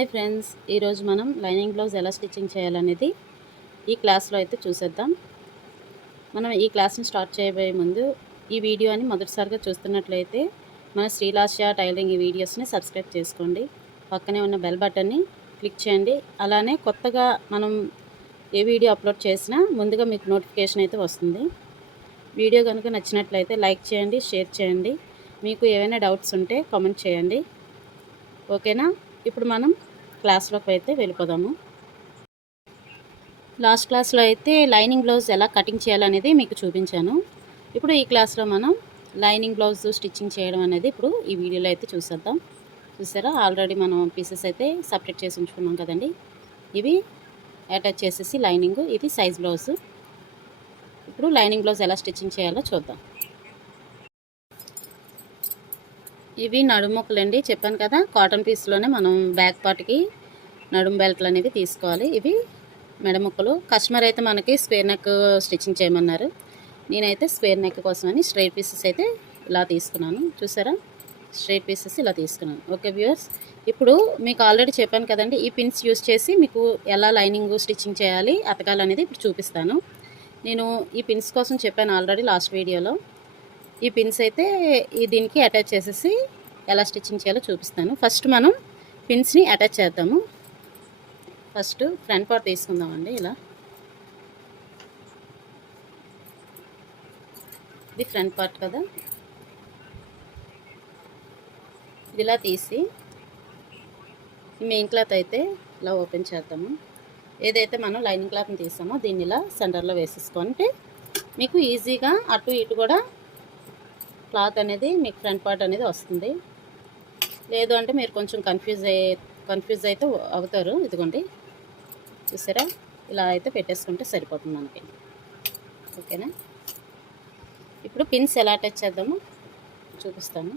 Hi friends, ఈరోజు మనం lining blouse ఎలా స్టిచ్చింగ్ చేయాలనేది ఈ క్లాస్లో అయితే చూసేద్దాం. మనం ఈ క్లాస్ని స్టార్ట్ చేయబోయే ముందు ఈ వీడియోని మొదటిసారిగా చూస్తున్నట్లయితే మన శ్రీలాస్య టైలరింగ్ ఈ వీడియోస్ని సబ్స్క్రైబ్ చేసుకోండి. పక్కనే ఉన్న బెల్ బటన్ని క్లిక్ చేయండి. అలానే కొత్తగా మనం ఏ వీడియో అప్లోడ్ చేసినా ముందుగా మీకు నోటిఫికేషన్ అయితే వస్తుంది. వీడియో కనుక నచ్చినట్లయితే లైక్ చేయండి, షేర్ చేయండి. మీకు ఏవైనా డౌట్స్ ఉంటే కామెంట్ చేయండి. ఓకేనా? ఇప్పుడు మనం క్లాస్లోకి అయితే వెళ్ళిపోదాము. లాస్ట్ క్లాస్లో అయితే లైనింగ్ బ్లౌజ్ ఎలా కటింగ్ చేయాలనేది మీకు చూపించాను. ఇప్పుడు ఈ క్లాస్లో మనం లైనింగ్ బ్లౌజ్ స్టిచ్చింగ్ చేయడం అనేది ఇప్పుడు ఈ వీడియోలో అయితే చూసేద్దాం. చూసారా, ఆల్రెడీ మనం పీసెస్ అయితే సపరేట్ చేసి ఉంచుకున్నాం కదండి. ఇవి అటాచ్ చేసేసి లైనింగ్, ఇది సైజ్ బ్లౌజ్. ఇప్పుడు లైనింగ్ బ్లౌజ్ ఎలా స్టిచ్చింగ్ చేయాలో చూద్దాం. ఇవి నడుముక్కలండి, చెప్పాను కదా, కాటన్ పీస్లోనే మనం బ్యాక్ పార్ట్కి నడుము బెల్ట్లు అనేవి తీసుకోవాలి. ఇవి మెడముక్కలు. కస్టమర్ అయితే మనకి స్క్వేర్ నెక్ స్టిచ్చింగ్ చేయమన్నారు. నేనైతే స్క్వేర్ నెక్ కోసమని స్ట్రైట్ పీసెస్ అయితే ఇలా తీసుకున్నాను. చూసారా, స్ట్రైట్ పీసెస్ ఇలా తీసుకున్నాను. ఓకే వ్యూవర్స్, ఇప్పుడు మీకు ఆల్రెడీ చెప్పాను కదండి, ఈ పిన్స్ యూస్ చేసి మీకు ఎలా లైనింగ్ స్టిచ్చింగ్ చేయాలి, అతకాలనేది ఇప్పుడు చూపిస్తాను. నేను ఈ పిన్స్ కోసం చెప్పాను ఆల్రెడీ లాస్ట్ వీడియోలో. ఈ పిన్స్ అయితే దీనికి అటాచ్ చేసేసి ఎలా స్టిచ్చింగ్ చేయాలో చూపిస్తాను. ఫస్ట్ మనం పిన్స్ని అటాచ్ చేద్దాము. ఫస్ట్ ఫ్రంట్ పార్ట్ తీసుకుందామండి. ఇలా ఇది ఫ్రంట్ పార్ట్ కదా, ఇది ఇలా తీసి మెయిన్ క్లాత్ అయితే ఇలా ఓపెన్ చేద్దాము. ఏదైతే మనం లైనింగ్ క్లాత్ని తీసామో దీన్ని ఇలా సెంటర్లో వేసేసుకుంటే మీకు ఈజీగా అటు ఇటు కూడా క్లాత్ అనేది మీకు ఫ్రంట్ పార్ట్ అనేది వస్తుంది. లేదు అంటే మీరు కొంచెం కన్ఫ్యూజ్ అయితే అవుతారు. ఇదిగోండి, చూసారా, ఇలా అయితే పెట్టేసుకుంటే సరిపోతుంది మనకి. ఓకేనా? ఇప్పుడు పిన్స్ ఎలా అటాచ్ చేద్దామో చూపిస్తాను.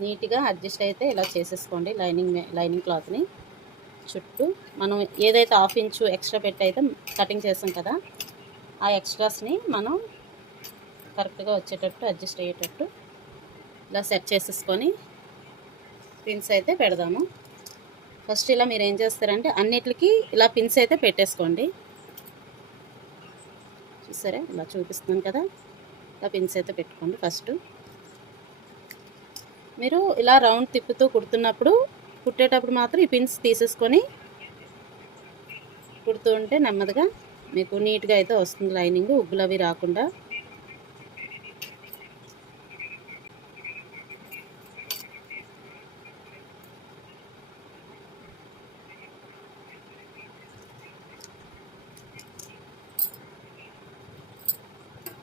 నీట్గా అడ్జస్ట్ అయితే ఇలా చేసేసుకోండి. లైనింగ్ క్లాత్ని చుట్టూ మనం ఏదైతే 1/2 ఇంచు ఎక్స్ట్రా పెట్టి అయితే కటింగ్ చేసాం కదా, ఆ ఎక్స్ట్రాస్ని మనం కరెక్ట్గా వచ్చేటట్టు అడ్జస్ట్ అయ్యేటట్టు ఇలా సెట్ చేసేసుకొని పిన్స్ అయితే పెడదాము. ఫస్ట్ ఇలా మీరు ఏం చేస్తారంటే అన్నిటికీ ఇలా పిన్స్ అయితే పెట్టేసుకోండి. చూసారా, ఇలా చూపిస్తున్నాను కదా, ఇలా పిన్స్ అయితే పెట్టుకోండి. ఫస్ట్ మీరు ఇలా రౌండ్ తిప్పుతూ కుట్టేటప్పుడు మాత్రం ఈ పిన్స్ తీసేసుకొని కుడుతూ ఉంటే నెమ్మదిగా మీకు నీట్గా అయితే వస్తుంది లైనింగ్, ఉగ్గులు అవి రాకుండా.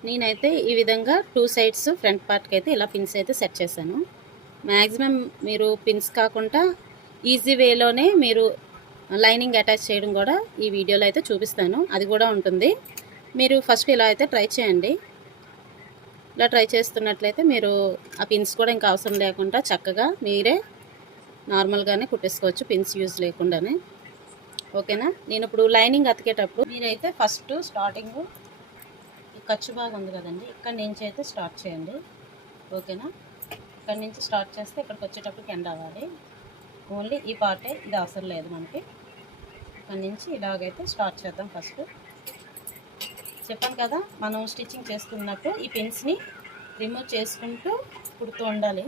నేనైతే ఈ విధంగా 2 సైడ్స్ ఫ్రంట్ పార్ట్కి అయితే ఇలా పిన్స్ అయితే సెట్ చేశాను. మ్యాక్సిమం మీరు పిన్స్ కాకుండా ఈజీ వేలోనే మీరు లైనింగ్ అటాచ్ చేయడం కూడా ఈ వీడియోలో అయితే చూపిస్తాను, అది కూడా ఉంటుంది. మీరు ఫస్ట్ ఇలా అయితే ట్రై చేయండి. ఇలా ట్రై చేస్తున్నట్లయితే మీరు ఆ పిన్స్ కూడా ఇంకా అవసరం లేకుండా చక్కగా మీరే నార్మల్గానే కుట్టేసుకోవచ్చు, పిన్స్ యూజ్ లేకుండానే. ఓకేనా? నేను ఇప్పుడు లైనింగ్ అతికేటప్పుడు మీరైతే ఫస్ట్ స్టార్టింగ్ ఖర్చు బాగా ఉంది కదండి, ఇక్కడ నుంచి అయితే స్టార్ట్ చేయండి. ఓకేనా? ఇక్కడ నుంచి స్టార్ట్ చేస్తే ఇక్కడికి వచ్చేటప్పటికి ఎండ్ అవ్వాలి. ఓన్లీ ఈ పార్టే, ఇది అవసరం లేదు మనకి. ఇక్కడ నుంచి ఇలాగైతే స్టార్ట్ చేద్దాం. ఫస్ట్ చెప్పాను కదా, మనం స్టిచ్చింగ్ చేసుకున్నప్పుడు ఈ పిన్స్ని రిమూవ్ చేసుకుంటూ కుడుతూ ఉండాలి.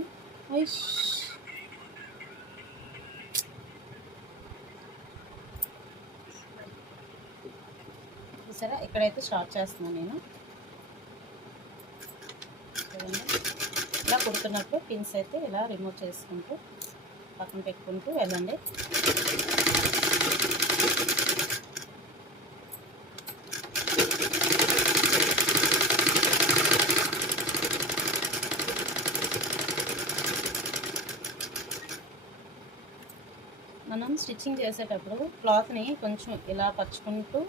చూసారా, ఇక్కడైతే స్టార్ట్ చేస్తున్నాను నేను. ఇలా కుడుతున్నప్పుడు పిన్స్ అయితే ఇలా రిమూవ్ చేసుకుంటూ పక్కన పెట్టుకుంటూ వెళ్ళండి. మనం స్టిచ్చింగ్ చేసేటప్పుడు క్లాత్ని కొంచెం ఇలా పరుచుకుంటూ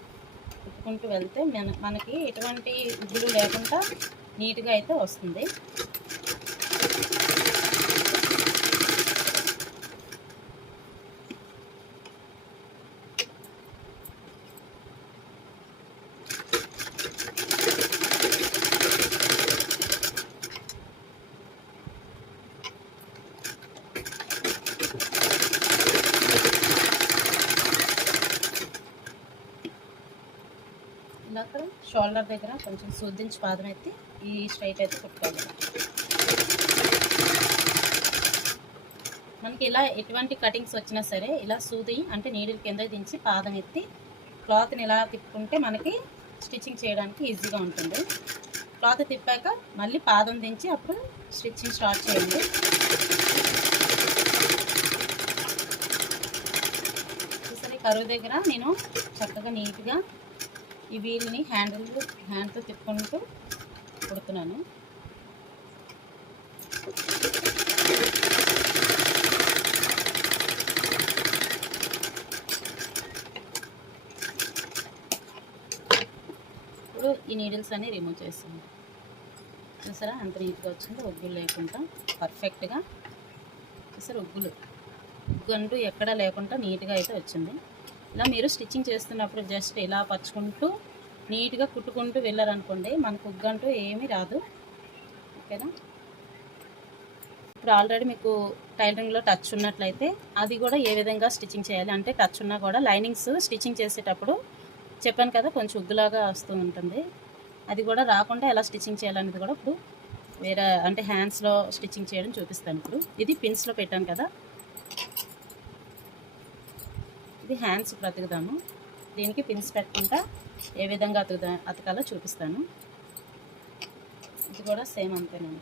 కుట్టుకుంటూ వెళ్తే మనకి ఎటువంటి ఉగ్గులు లేకుండా నీట్గా అయితే వస్తుంది. ఇలా అక్కడ షోల్డర్ దగ్గర కొంచెం సూదించి పాదం ఎత్తి ఈ స్ట్రైట్ అయితే కుట్టుకోవాలి. మనకి ఇలా ఎటువంటి కటింగ్స్ వచ్చినా సరే ఇలా సూది అంటే నీడిల్ కింద దించి పాదం ఎత్తి క్లాత్ని ఇలా తిప్పుకుంటే మనకి స్టిచ్చింగ్ చేయడానికి ఈజీగా ఉంటుంది. క్లాత్ తిప్పాక మళ్ళీ పాదం దించి అప్పుడు స్టిచ్చింగ్ స్టార్ట్ చేయండి. చూసరి కరువు దగ్గర నేను చక్కగా నీట్గా ఈ వీల్ని హ్యాండ్తో తిప్పుకుంటూ కుడుతున్నాను. ఇప్పుడు ఈ నీడిల్స్ అన్ని రిమూవ్ చేస్తాను. చూసారా ఎంత నీట్గా వచ్చిందో, ఉగ్గులు లేకుండా పర్ఫెక్ట్గా. చూసారా ఉగ్గు అంటూ ఎక్కడా లేకుండా నీట్గా అయితే వచ్చింది. ఇలా మీరు స్టిచ్చింగ్ చేస్తున్నప్పుడు జస్ట్ ఇలా పరుచుకుంటూ నీట్గా కుట్టుకుంటూ వెళ్ళారనుకోండి మనకు ఉగ్గు అంటూ ఏమీ రాదు. ఓకేనా? ఇప్పుడు ఆల్రెడీ మీకు టైలరింగ్లో టచ్ ఉన్నట్లయితే అది కూడా ఏ విధంగా స్టిచ్చింగ్ చేయాలి అంటే టచ్ ఉన్నా కూడా లైనింగ్స్ స్టిచ్చింగ్ చేసేటప్పుడు చెప్పాను కదా కొంచెం ఉగ్గులాగా వస్తూ ఉంటుంది. అది కూడా రాకుండా ఎలా స్టిచ్చింగ్ చేయాలనేది కూడా ఇప్పుడు వేరే అంటే హ్యాండ్స్లో స్టిచ్చింగ్ చేయడం చూపిస్తాను. ఇప్పుడు ఇది పిన్స్లో పెట్టాను కదా, ఇది హ్యాండ్స్ ఇప్పుడు అతుకుదాము. దీనికి పిన్స్ పెట్టుకుంటా ఏ విధంగా అతకాలో చూపిస్తాను. ఇది కూడా సేమ్ అంతేనండి.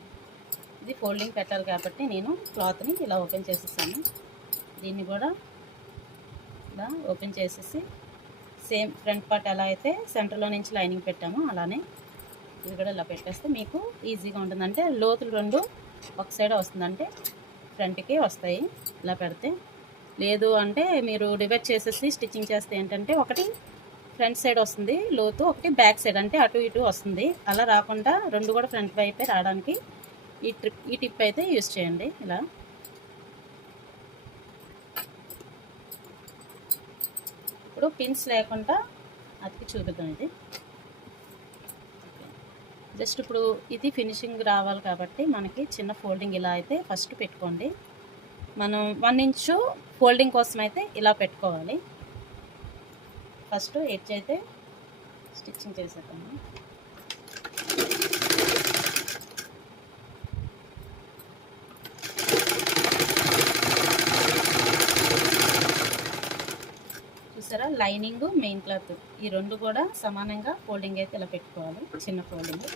ఇది ఫోల్డింగ్ పెట్టాలి కాబట్టి నేను క్లాత్ని ఇలా ఓపెన్ చేసేసాను. దీన్ని కూడా ఇలా ఓపెన్ చేసేసి సేమ్ ఫ్రంట్ పార్ట్ ఎలా అయితే సెంటర్లో నుంచి లైనింగ్ పెట్టామో అలానే ఇది కూడా ఇలా పెట్టేస్తే మీకు ఈజీగా ఉంటుంది. అంటే లోతులు రెండు ఒక సైడ్ వస్తుందంటే ఫ్రంట్కి వస్తాయి ఇలా పెడితే. లేదు అంటే మీరు డివైడ్ చేసేసి స్టిచ్చింగ్ చేస్తే ఏంటంటే ఒకటి ఫ్రంట్ సైడ్ వస్తుంది లోతు, ఒకటి బ్యాక్ సైడ్ అంటే అటు ఇటు వస్తుంది. అలా రాకుండా రెండు కూడా ఫ్రంట్ వైపే రావడానికి ఈ టిప్ అయితే యూజ్ చేయండి. ఇలా ఇప్పుడు పిన్స్ లేకుండా అతికి చూపిద్దాం. ఇది జస్ట్ ఇప్పుడు ఇది ఫినిషింగ్ రావాలి కాబట్టి మనకి చిన్న ఫోల్డింగ్ ఇలా అయితే ఫస్ట్ పెట్టుకోండి. మనం 1 ఇంచు ఫోల్డింగ్ కోసం అయితే ఇలా పెట్టుకోవాలి. ఫస్ట్ ఎడ్జ్ అయితే స్టిచ్చింగ్ చేసేద్దాము. చూసారా లైనింగ్ మెయిన్ క్లాత్ ఈ రెండు కూడా సమానంగా ఫోల్డింగ్ అయితే ఇలా పెట్టుకోవాలి. చిన్న ఫోల్డింగ్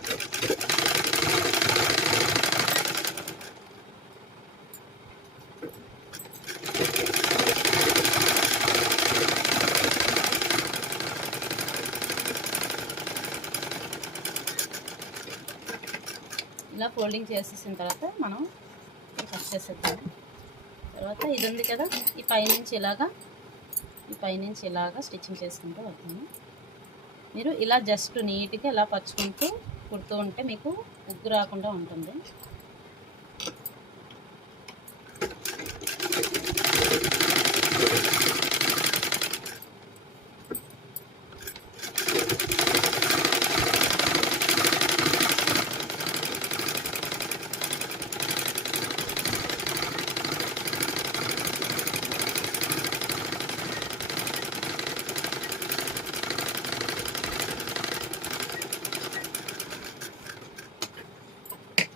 ఇలా ఫోల్డింగ్ చేసేసిన తర్వాత మనం కట్ చేసేద్దాం. తర్వాత ఇది ఉంది కదా ఈ పైనుంచి ఇలాగా స్టిచ్చింగ్ చేసుకుంటూ వస్తాము. మీరు ఇలా జస్ట్ నీట్గా ఇలా పరుచుకుంటూ కుడుతూ ఉంటే మీకు ఉగ్గు రాకుండా ఉంటుంది.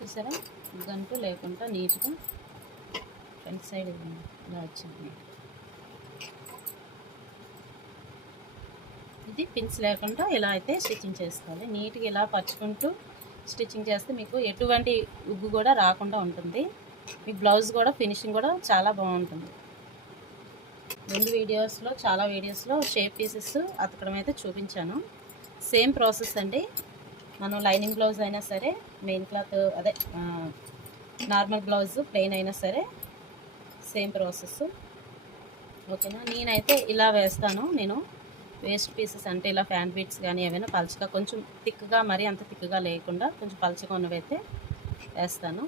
చూసారా గంటు లేకుండా నీట్గా ఫ్రంట్ సైడ్ ఇలా వచ్చింది. ఇది పిన్స్ లేకుండా ఇలా అయితే స్టిచ్చింగ్ చేసుకోవాలి. నీట్గా ఇలా పరుచుకుంటూ స్టిచ్చింగ్ చేస్తే మీకు ఎటువంటి ఉగ్గు కూడా రాకుండా ఉంటుంది. మీకు బ్లౌజ్ కూడా ఫినిషింగ్ కూడా చాలా బాగుంటుంది. చాలా వీడియోస్లో షేప్ పీసెస్ అతకడం అయితే చూపించాను. సేమ్ ప్రాసెస్ అండి. మనం లైనింగ్ బ్లౌజ్ అయినా సరే మెయిన్ క్లాత్ అదే నార్మల్ బ్లౌజ్ ప్లెయిన్ అయినా సరే సేమ్ ప్రాసెస్. ఓకేనా? నేనైతే ఇలా వేస్తాను. నేను వేస్ట్ పీసెస్ అంటే ఇలా ఫ్యాన్ బీట్స్ కానీ ఏమైనా పలుచగా కొంచెం థిక్గా మరీ అంత థిక్గా లేకుండా కొంచెం పలుచగా ఉన్నవైతే వేస్తాను.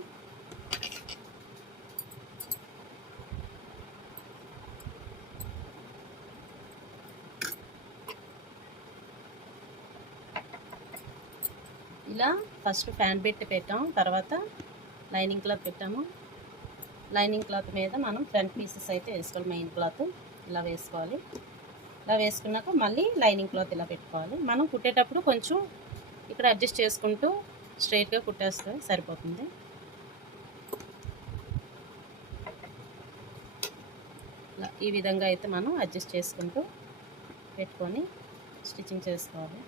ఇలా ఫస్ట్ ఫ్యాన్ బిట్ పెట్టాము, తర్వాత లైనింగ్ క్లాత్ పెట్టాము. లైనింగ్ క్లాత్ మీద మనం ఫ్రంట్ పీసెస్ అయితే వేసుకోవాలి. మెయిన్ క్లాత్ ఇలా వేసుకోవాలి. ఇలా వేసుకున్నాక మళ్ళీ లైనింగ్ క్లాత్ ఇలా పెట్టుకోవాలి. మనం కుట్టేటప్పుడు కొంచెం ఇక్కడ అడ్జస్ట్ చేసుకుంటూ స్ట్రైట్గా కుట్టేస్తే సరిపోతుంది. ఇలా ఈ విధంగా అయితే మనం అడ్జస్ట్ చేసుకుంటూ పెట్టుకొని స్టిచ్చింగ్ చేసుకోవాలి.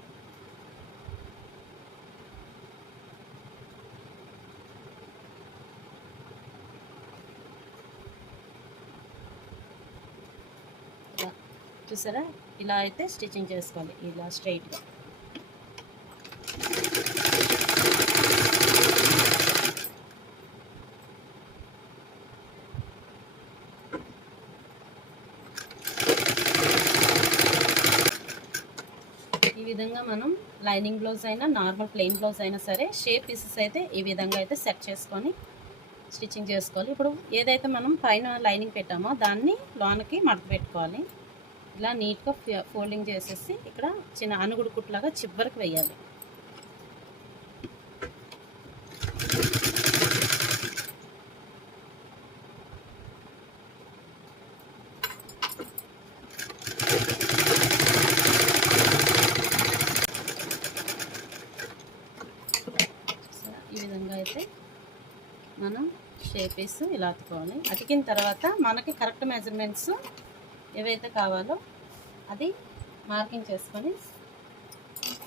చూసారా, ఇలా అయితే స్టిచ్చింగ్ చేసుకోవాలి, ఇలా స్ట్రైట్గా. ఈ విధంగా మనం లైనింగ్ బ్లౌజ్ అయినా నార్మల్ ప్లెయిన్ బ్లౌజ్ అయినా సరే షేప్ పీసెస్ అయితే ఈ విధంగా అయితే సెట్ చేసుకొని స్టిచ్చింగ్ చేసుకోవాలి. ఇప్పుడు ఏదైతే మనం పైన లైనింగ్ పెట్టామో దాన్ని లోనకి మడత పెట్టుకోవాలి. ఇలా నీట్గా ఫోల్డింగ్ చేసేసి ఇక్కడ చిన్న అనుగుడు కుట్లాగా చివరికి వేయాలి. ఈ విధంగా అయితే మనం షేప్ పీస్ ఇలా అతుకోవాలి. అతికిన తర్వాత మనకి కరెక్ట్ మెజర్మెంట్స్ ఏవైతే కావాలో అది మార్కింగ్ చేసుకొని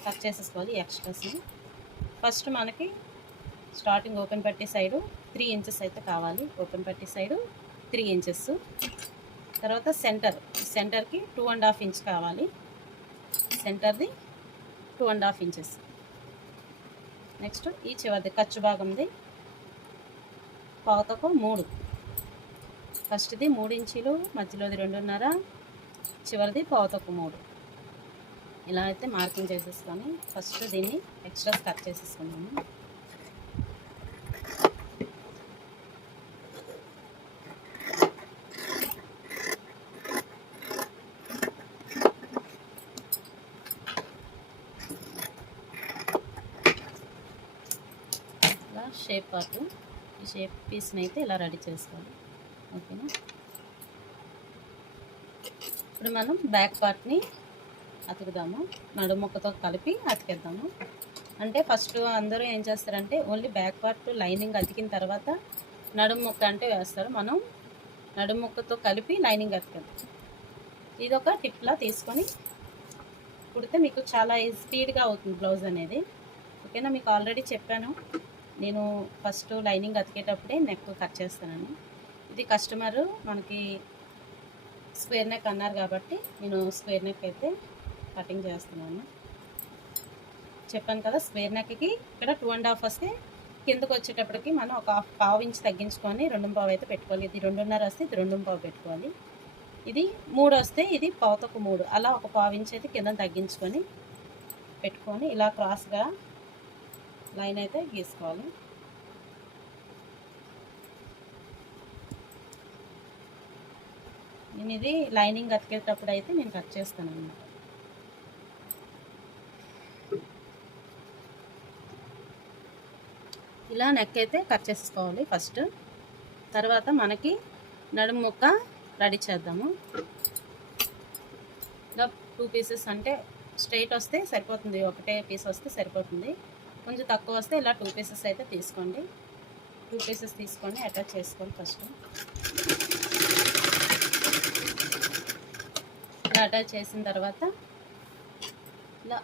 కట్ చేసేసుకోవాలి ఎక్స్ట్రాస్ని. ఫస్ట్ మనకి స్టార్టింగ్ ఓపెన్ పట్టీ సైడు 3 ఇంచెస్ అయితే కావాలి. ఓపెన్ పట్టీ సైడు 3 ఇంచెస్. తర్వాత సెంటర్కి 2.5 ఇంచ్ కావాలి. సెంటర్ది 2.5 ఇంచెస్. నెక్స్ట్ ఈ చివరిది ఖర్చు భాగంది పావుతకు 3. ఫస్ట్ది 3 ఇంచీలు, మధ్యలోది 2.5, చివరిది పావుతకు 3. ఇలా అయితే మార్కింగ్ చేసేసుకొని ఫస్ట్ దీన్ని ఎక్స్ట్రాస్ కట్ చేసేసుకున్నాము. ఇలా షేప్ పార్ట్, ఈ షేప్ పీస్ని అయితే ఇలా రెడీ చేసుకోవాలి. ఓకేనా. ఇప్పుడు మనం బ్యాక్ పార్ట్ని అతుకుదాము. నడుము ముక్కతో కలిపి అతికేద్దాము. అంటే ఫస్ట్ అందరూ ఏం చేస్తారంటే ఓన్లీ బ్యాక్ పార్ట్ లైనింగ్ అతికిన తర్వాత నడుము ముక్క అంటే వేస్తారు. మనం నడుము ముక్కతో కలిపి లైనింగ్ అతికేద్దాం. ఇది ఒక టిప్లా తీసుకొని కుడితే మీకు చాలా స్పీడ్గా అవుతుంది బ్లౌజ్ అనేది. ఓకేనా. మీకు ఆల్రెడీ చెప్పాను, నేను ఫస్ట్ లైనింగ్ అతికేటప్పుడే నెక్ కట్ చేస్తానని. ఇది కస్టమరు మనకి స్క్వేర్ నెక్ అన్నారు కాబట్టి నేను స్క్వేర్ నెక్ అయితే కటింగ్ చేస్తున్నాను. చెప్పాను కదా, స్క్వేర్ నెక్కి ఇక్కడ 2.5 వస్తే కిందకు వచ్చేటప్పటికి మనం ఒక ½ ఇంచ్ తగ్గించుకొని 2.5 అయితే పెట్టుకోవాలి. ఇది 2.5 వస్తే ఇది 2.5 పెట్టుకోవాలి. ఇది 3 వస్తే ఇది పావుతకు 3, అలా ఒక ½ ఇంచ్ అయితే కింద తగ్గించుకొని పెట్టుకొని ఇలా క్రాస్గా లైన్ అయితే గీసుకోవాలి. నేను ఇది లైనింగ్ అతికేటప్పుడు అయితే నేను కట్ చేస్తాను అన్నమాట. ఇలా నెక్ అయితే కట్ చేసుకోవాలి ఫస్ట్. తర్వాత మనకి నడుము ముక్క రెడీ చేద్దాము. ఇలా 2 పీసెస్ అంటే స్ట్రైట్ వస్తే సరిపోతుంది, ఒకటే పీస్ వస్తే సరిపోతుంది. కొంచెం తక్కువ వస్తే ఇలా 2 పీసెస్ అయితే తీసుకోండి. 2 పీసెస్ తీసుకొని అటాచ్ చేసుకోండి. ఫస్ట్ ఇలా అటాచ్ చేసిన తర్వాత ఇలా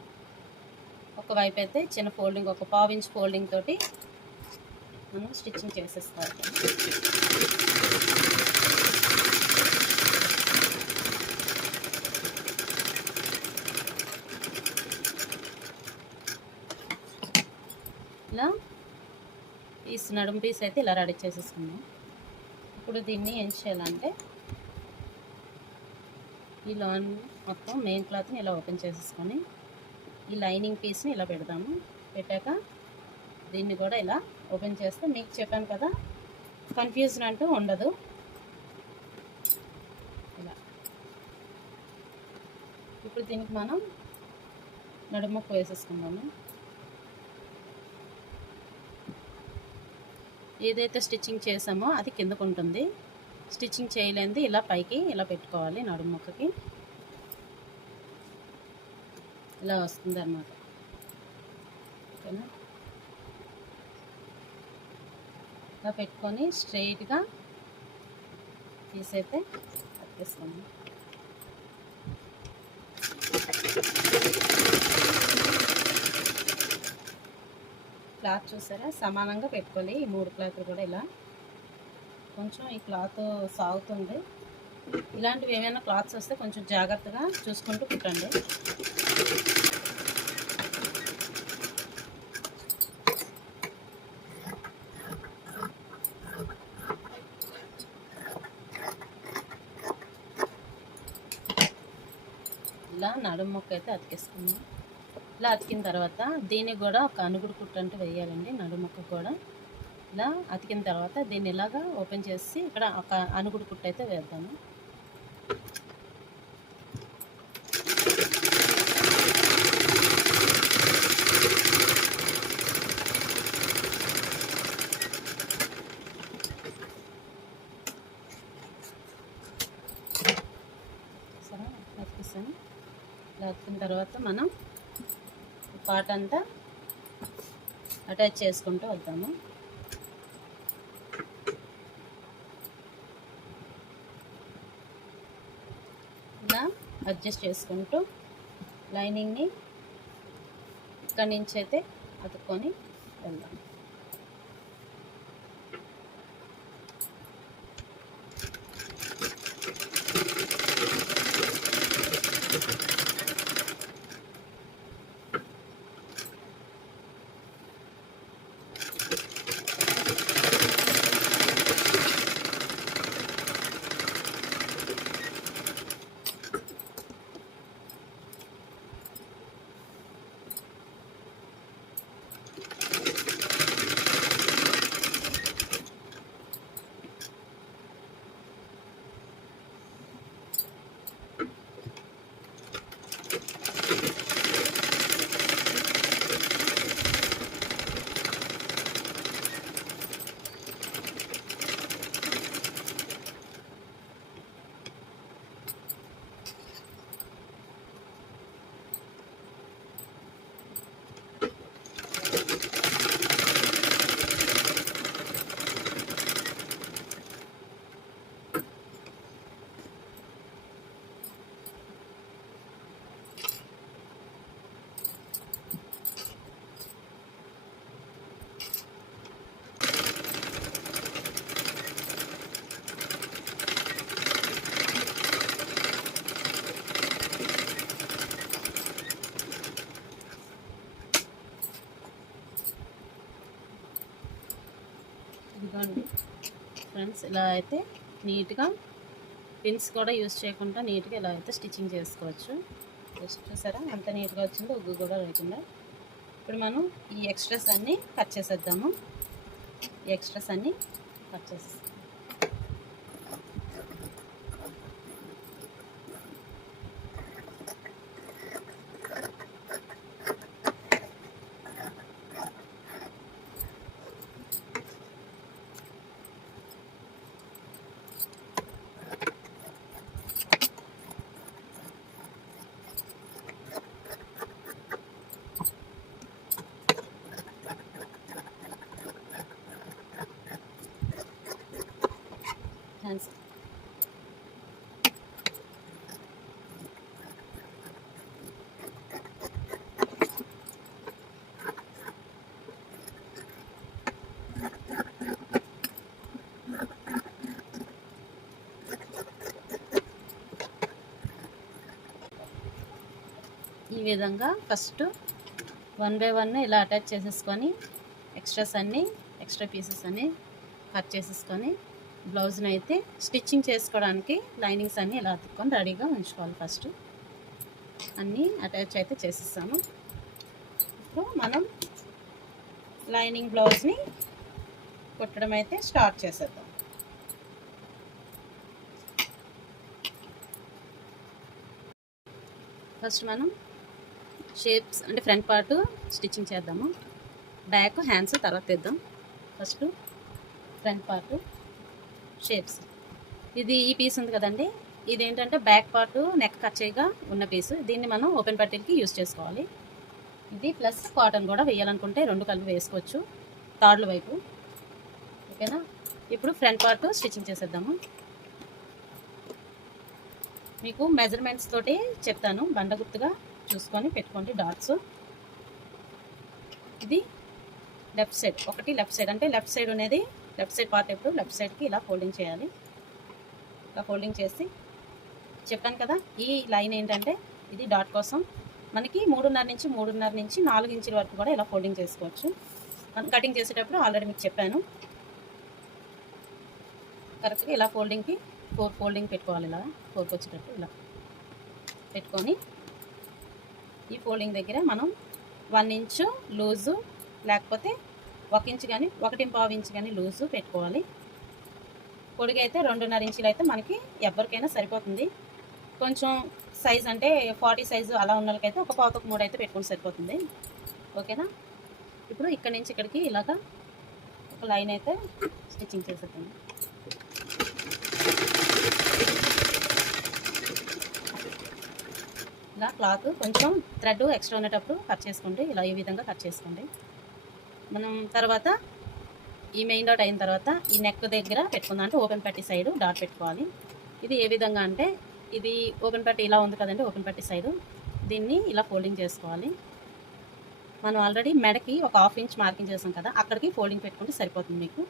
ఒకవైపు అయితే చిన్న ఫోల్డింగ్, ఒక ½ ఇంచ్ ఫోల్డింగ్ తోటి మనం స్టిచ్చింగ్ చేసేసుకోవాలి. ఇలా పీస్, నడుము పీస్ అయితే ఇలా రెడీ చేసేసుకున్నాం. ఇప్పుడు దీన్ని ఏం చేయాలంటే ఈ లాన్ మొత్తం మెయిన్ క్లాత్ని ఇలా ఓపెన్ చేసేసుకొని ఈ లైనింగ్ పీస్ని ఇలా పెడదాము. పెట్టాక దీన్ని కూడా ఇలా ఓపెన్ చేస్తే మీకు చెప్పాను కదా, కన్ఫ్యూజన్ అంటూ ఉండదు. ఇలా ఇప్పుడు దీనికి మనం నడుముకు వేసేసుకుందాము. ఏదైతే స్టిచ్చింగ్ చేసామో అది కిందకు ఉంటుంది. స్టిచ్చింగ్ చేయలేనిది ఇలా పైకి ఇలా పెట్టుకోవాలి నడుము ముక్కకి. ఇలా వస్తుంది అన్నమాట. ఓకేనా, ఇలా పెట్టుకొని స్ట్రైట్గా తీసైతే అతికేస్తాము. క్లాత్ చూసారా, సమానంగా పెట్టుకోవాలి. ఈ 3 క్లాత్లు కూడా ఇలా. కొంచెం ఈ క్లాత్ సాగుతుంది. ఇలాంటివి ఏమైనా క్లాత్స్ వస్తే కొంచెం జాగ్రత్తగా చూసుకుంటూ కుట్టండి. ఇలా నడుము మొక్క అయితే అతికిస్తున్నాం. ఇలా అతికిన తర్వాత దీనికి కూడా ఒక అనుగుడు కుట్టు అంటే వేయాలండి. నడుము మొక్క కూడా ఇలా అతికిన తర్వాత దీన్ని ఇలాగా ఓపెన్ చేసి ఇక్కడ ఒక అనుగుడు కుట్టు అయితే వేద్దాము. సరే, అతికిస్తాను. ఇలా అతికిన తర్వాత మనం పార్ట్ అంతా అటాచ్ చేసుకుంటూ వద్దాము. ఇలా అడ్జస్ట్ చేసుకుంటూ లైనింగ్ని ఇక్కడి నుంచి అయితే అతుక్కొని వెళ్దాం. ఇదిగోండి ఫ్రెండ్స్, ఇలా అయితే నీట్గా పిన్స్ కూడా యూజ్ చేయకుండా నీట్గా ఇలా అయితే స్టిచ్చింగ్ చేసుకోవచ్చు. జస్ట్ చూసారా ఎంత నీట్గా వచ్చిందో, ఉగ్గు కూడా లేకుండా. ఇప్పుడు మనం ఈ ఎక్స్ట్రాస్ అన్నీ కట్ చేసేద్దాము. ఈ ఎక్స్ట్రాస్ అన్నీ కట్ చేసేస్తాం. హ్యాండ్స్ ఈ విధంగా ఫస్ట్ 1 బై 1 ఇలా అటాచ్ చేసేసుకొని ఎక్స్ట్రా పీసెస్ అన్నీ కట్ చేసేసుకొని బ్లౌజ్ని అయితే స్టిచ్చింగ్ చేసుకోవడానికి లైనింగ్స్ అన్నీ ఇలా అతుక్కొని రెడీగా ఉంచుకోవాలి. ఫస్ట్ అన్నీ అటాచ్ అయితే చేసేస్తాము. ఇప్పుడు మనం లైనింగ్ బ్లౌజ్ని కుట్టడం అయితే స్టార్ట్ చేసేద్దాం. ఫస్ట్ మనం షేప్స్ అంటే ఫ్రంట్ పార్ట్ స్టిచ్చింగ్ చేద్దాము. బ్యాక్ హ్యాండ్స్ తర్వాత తెద్దాం. First front part shapes. ఈ పీస్ ఉంది కదండి, ఇదేంటంటే బ్యాక్ పార్ట్ నెక్ కట్ చేయగా ఉన్న పీసు. దీన్ని మనం ఓపెన్ పట్టీలకి యూజ్ చేసుకోవాలి. ఇది ప్లస్ కాటన్ కూడా వేయాలనుకుంటే రెండు కలిపి వేసుకోవచ్చు తాడ్ల వైపు. ఓకేనా, ఇప్పుడు ఫ్రంట్ పార్ట్ స్టిచ్చింగ్ చేసేద్దాము. మీకు మెజర్మెంట్స్ తోటి చెప్తాను, బండ గుర్తుగా చూసుకొని పెట్టుకోండి డాట్స్. ఇది లెఫ్ట్ సైడ్, ఒకటి లెఫ్ట్ సైడ్ అంటే లెఫ్ట్ సైడ్ అనేది లెఫ్ట్ సైడ్ పార్ట్ ఎప్పుడు లెఫ్ట్ సైడ్కి ఇలా ఫోల్డింగ్ చేయాలి. ఇలా ఫోల్డింగ్ చేసి చెప్పాను కదా, ఈ లైన్ ఏంటంటే ఇది డాట్ కోసం మనకి 3.5 నుంచి 4 ఇంచుల వరకు కూడా ఇలా ఫోల్డింగ్ చేసుకోవచ్చు. మనం కటింగ్ చేసేటప్పుడు ఆల్రెడీ మీకు చెప్పాను. కరెక్ట్గా ఇలా ఫోల్డింగ్కి 4 ఫోల్డింగ్ పెట్టుకోవాలి. ఇలా 4కి వచ్చేటట్టు ఇలా పెట్టుకొని ఈ ఫోల్డింగ్ దగ్గర మనం 1 ఇంచు లూజు లేకపోతే 1 ఇంచు కానీ 1.5 ఇంచు కానీ లూజు పెట్టుకోవాలి. పొడిగా అయితే 2.5 ఇంచులు అయితే మనకి ఎవరికైనా సరిపోతుంది. కొంచెం సైజ్ అంటే 40 సైజు అలా ఉన్న వాళ్ళకైతే 1/4 అయితే పెట్టుకుంటే సరిపోతుంది. ఓకేనా, ఇప్పుడు ఇక్కడ నుంచి ఇక్కడికి ఇలాగా ఒక లైన్ అయితే స్టిచ్చింగ్ చేసేద్దాం. ఇలా క్లాత్ కొంచెం థ్రెడ్ ఎక్స్ట్రా ఉండేటప్పుడు కట్ చేసుకోండి. ఇలా ఈ విధంగా కట్ చేసుకోండి. మనం తర్వాత ఈ మెయిన్ డాట్ అయిన తర్వాత ఈ నెక్ దగ్గర పెట్టుకుందాం. అంటే ఓపెన్ పట్టీ సైడ్ డాట్ పెట్టుకోవాలి. ఇది ఏ విధంగా అంటే ఇది ఓపెన్ పట్టీ ఇలా ఉంది కదండి, ఓపెన్ పట్టీ సైడు దీన్ని ఇలా ఫోల్డింగ్ చేసుకోవాలి. మనం ఆల్రెడీ మెడకి ఒక 1/2 ఇంచ్ మార్కింగ్ చేసాం కదా, అక్కడికి ఫోల్డింగ్ పెట్టుకుంటే సరిపోతుంది మీకు.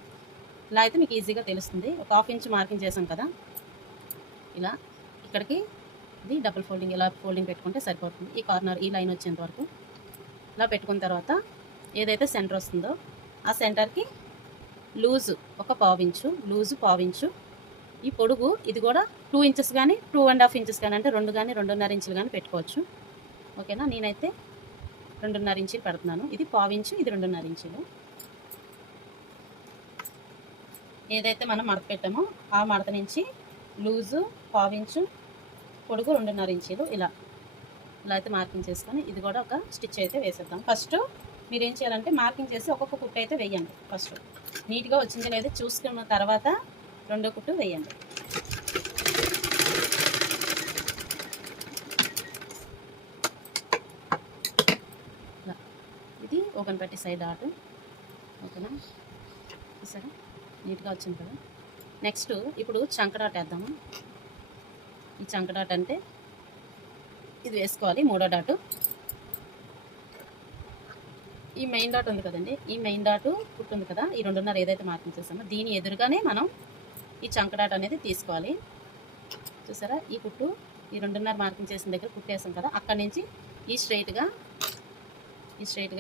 ఇలా అయితే మీకు ఈజీగా తెలుస్తుంది. ఒక 1/2 ఇంచ్ మార్కింగ్ చేసాం కదా, ఇలా ఇక్కడికి ఇది డబుల్ ఫోల్డింగ్ ఇలా ఫోల్డింగ్ పెట్టుకుంటే సరిపోతుంది. ఈ కార్నర్ ఈ లైన్ వచ్చేంత వరకు ఇలా పెట్టుకున్న తర్వాత ఏదైతే సెంటర్ వస్తుందో ఆ సెంటర్కి లూజు ఒక 1/2 ఇంచు, లూజు 1/2 ఇంచు. ఈ పొడుగు ఇది కూడా 2 ఇంచెస్ కానీ 2.5 ఇంచెస్ కానీ అంటే 2 కానీ 2.5 ఇంచులు కానీ పెట్టుకోవచ్చు. ఓకేనా, నేనైతే 2.5 ఇంచులు పెడుతున్నాను. ఇది 1/2 ఇంచు, ఇది 2.5 ఇంచులు. ఏదైతే మనం మడత పెట్టామో ఆ మడత నుంచి లూజు 1/2 ఇంచు, పొడుగు 2.5 ఇంచులు ఇలా అయితే మార్కింగ్ చేసుకొని ఇది కూడా ఒక స్టిచ్ అయితే వేసేద్దాం. ఫస్ట్ మీరు ఏం చేయాలంటే మార్కింగ్ చేసి ఒక్కొక్క కుట్టు అయితే వేయండి. ఫస్ట్ నీట్గా వచ్చింది లేదా చూసుకున్న తర్వాత రెండో కుట్టు వేయండి. ఇది ఓపెన్ పట్టీ సైడ్ డాట్. ఓకేనా, చూసారా నీట్గా వచ్చింది కదా. నెక్స్ట్ ఇప్పుడు చంక డాట్ వేద్దాము. ఈ చంక డాట్ అంటే ఇది వేసుకోవాలి, 3వ డాటు. ఈ మెయిన్ డాట్ ఉంది కదండి, ఈ మెయిన్ డాటు కుట్టుంది కదా, ఈ 2.5 ఏదైతే మార్కింగ్ చేసామో దీని ఎదురుగానే మనం ఈ చంక డాట్ అనేది తీసుకోవాలి. చూసారా, ఈ కుట్టు ఈ 2.5 మార్కింగ్ చేసిన దగ్గర కుట్టేసాం కదా, అక్కడి నుంచి ఈ స్ట్రైట్గా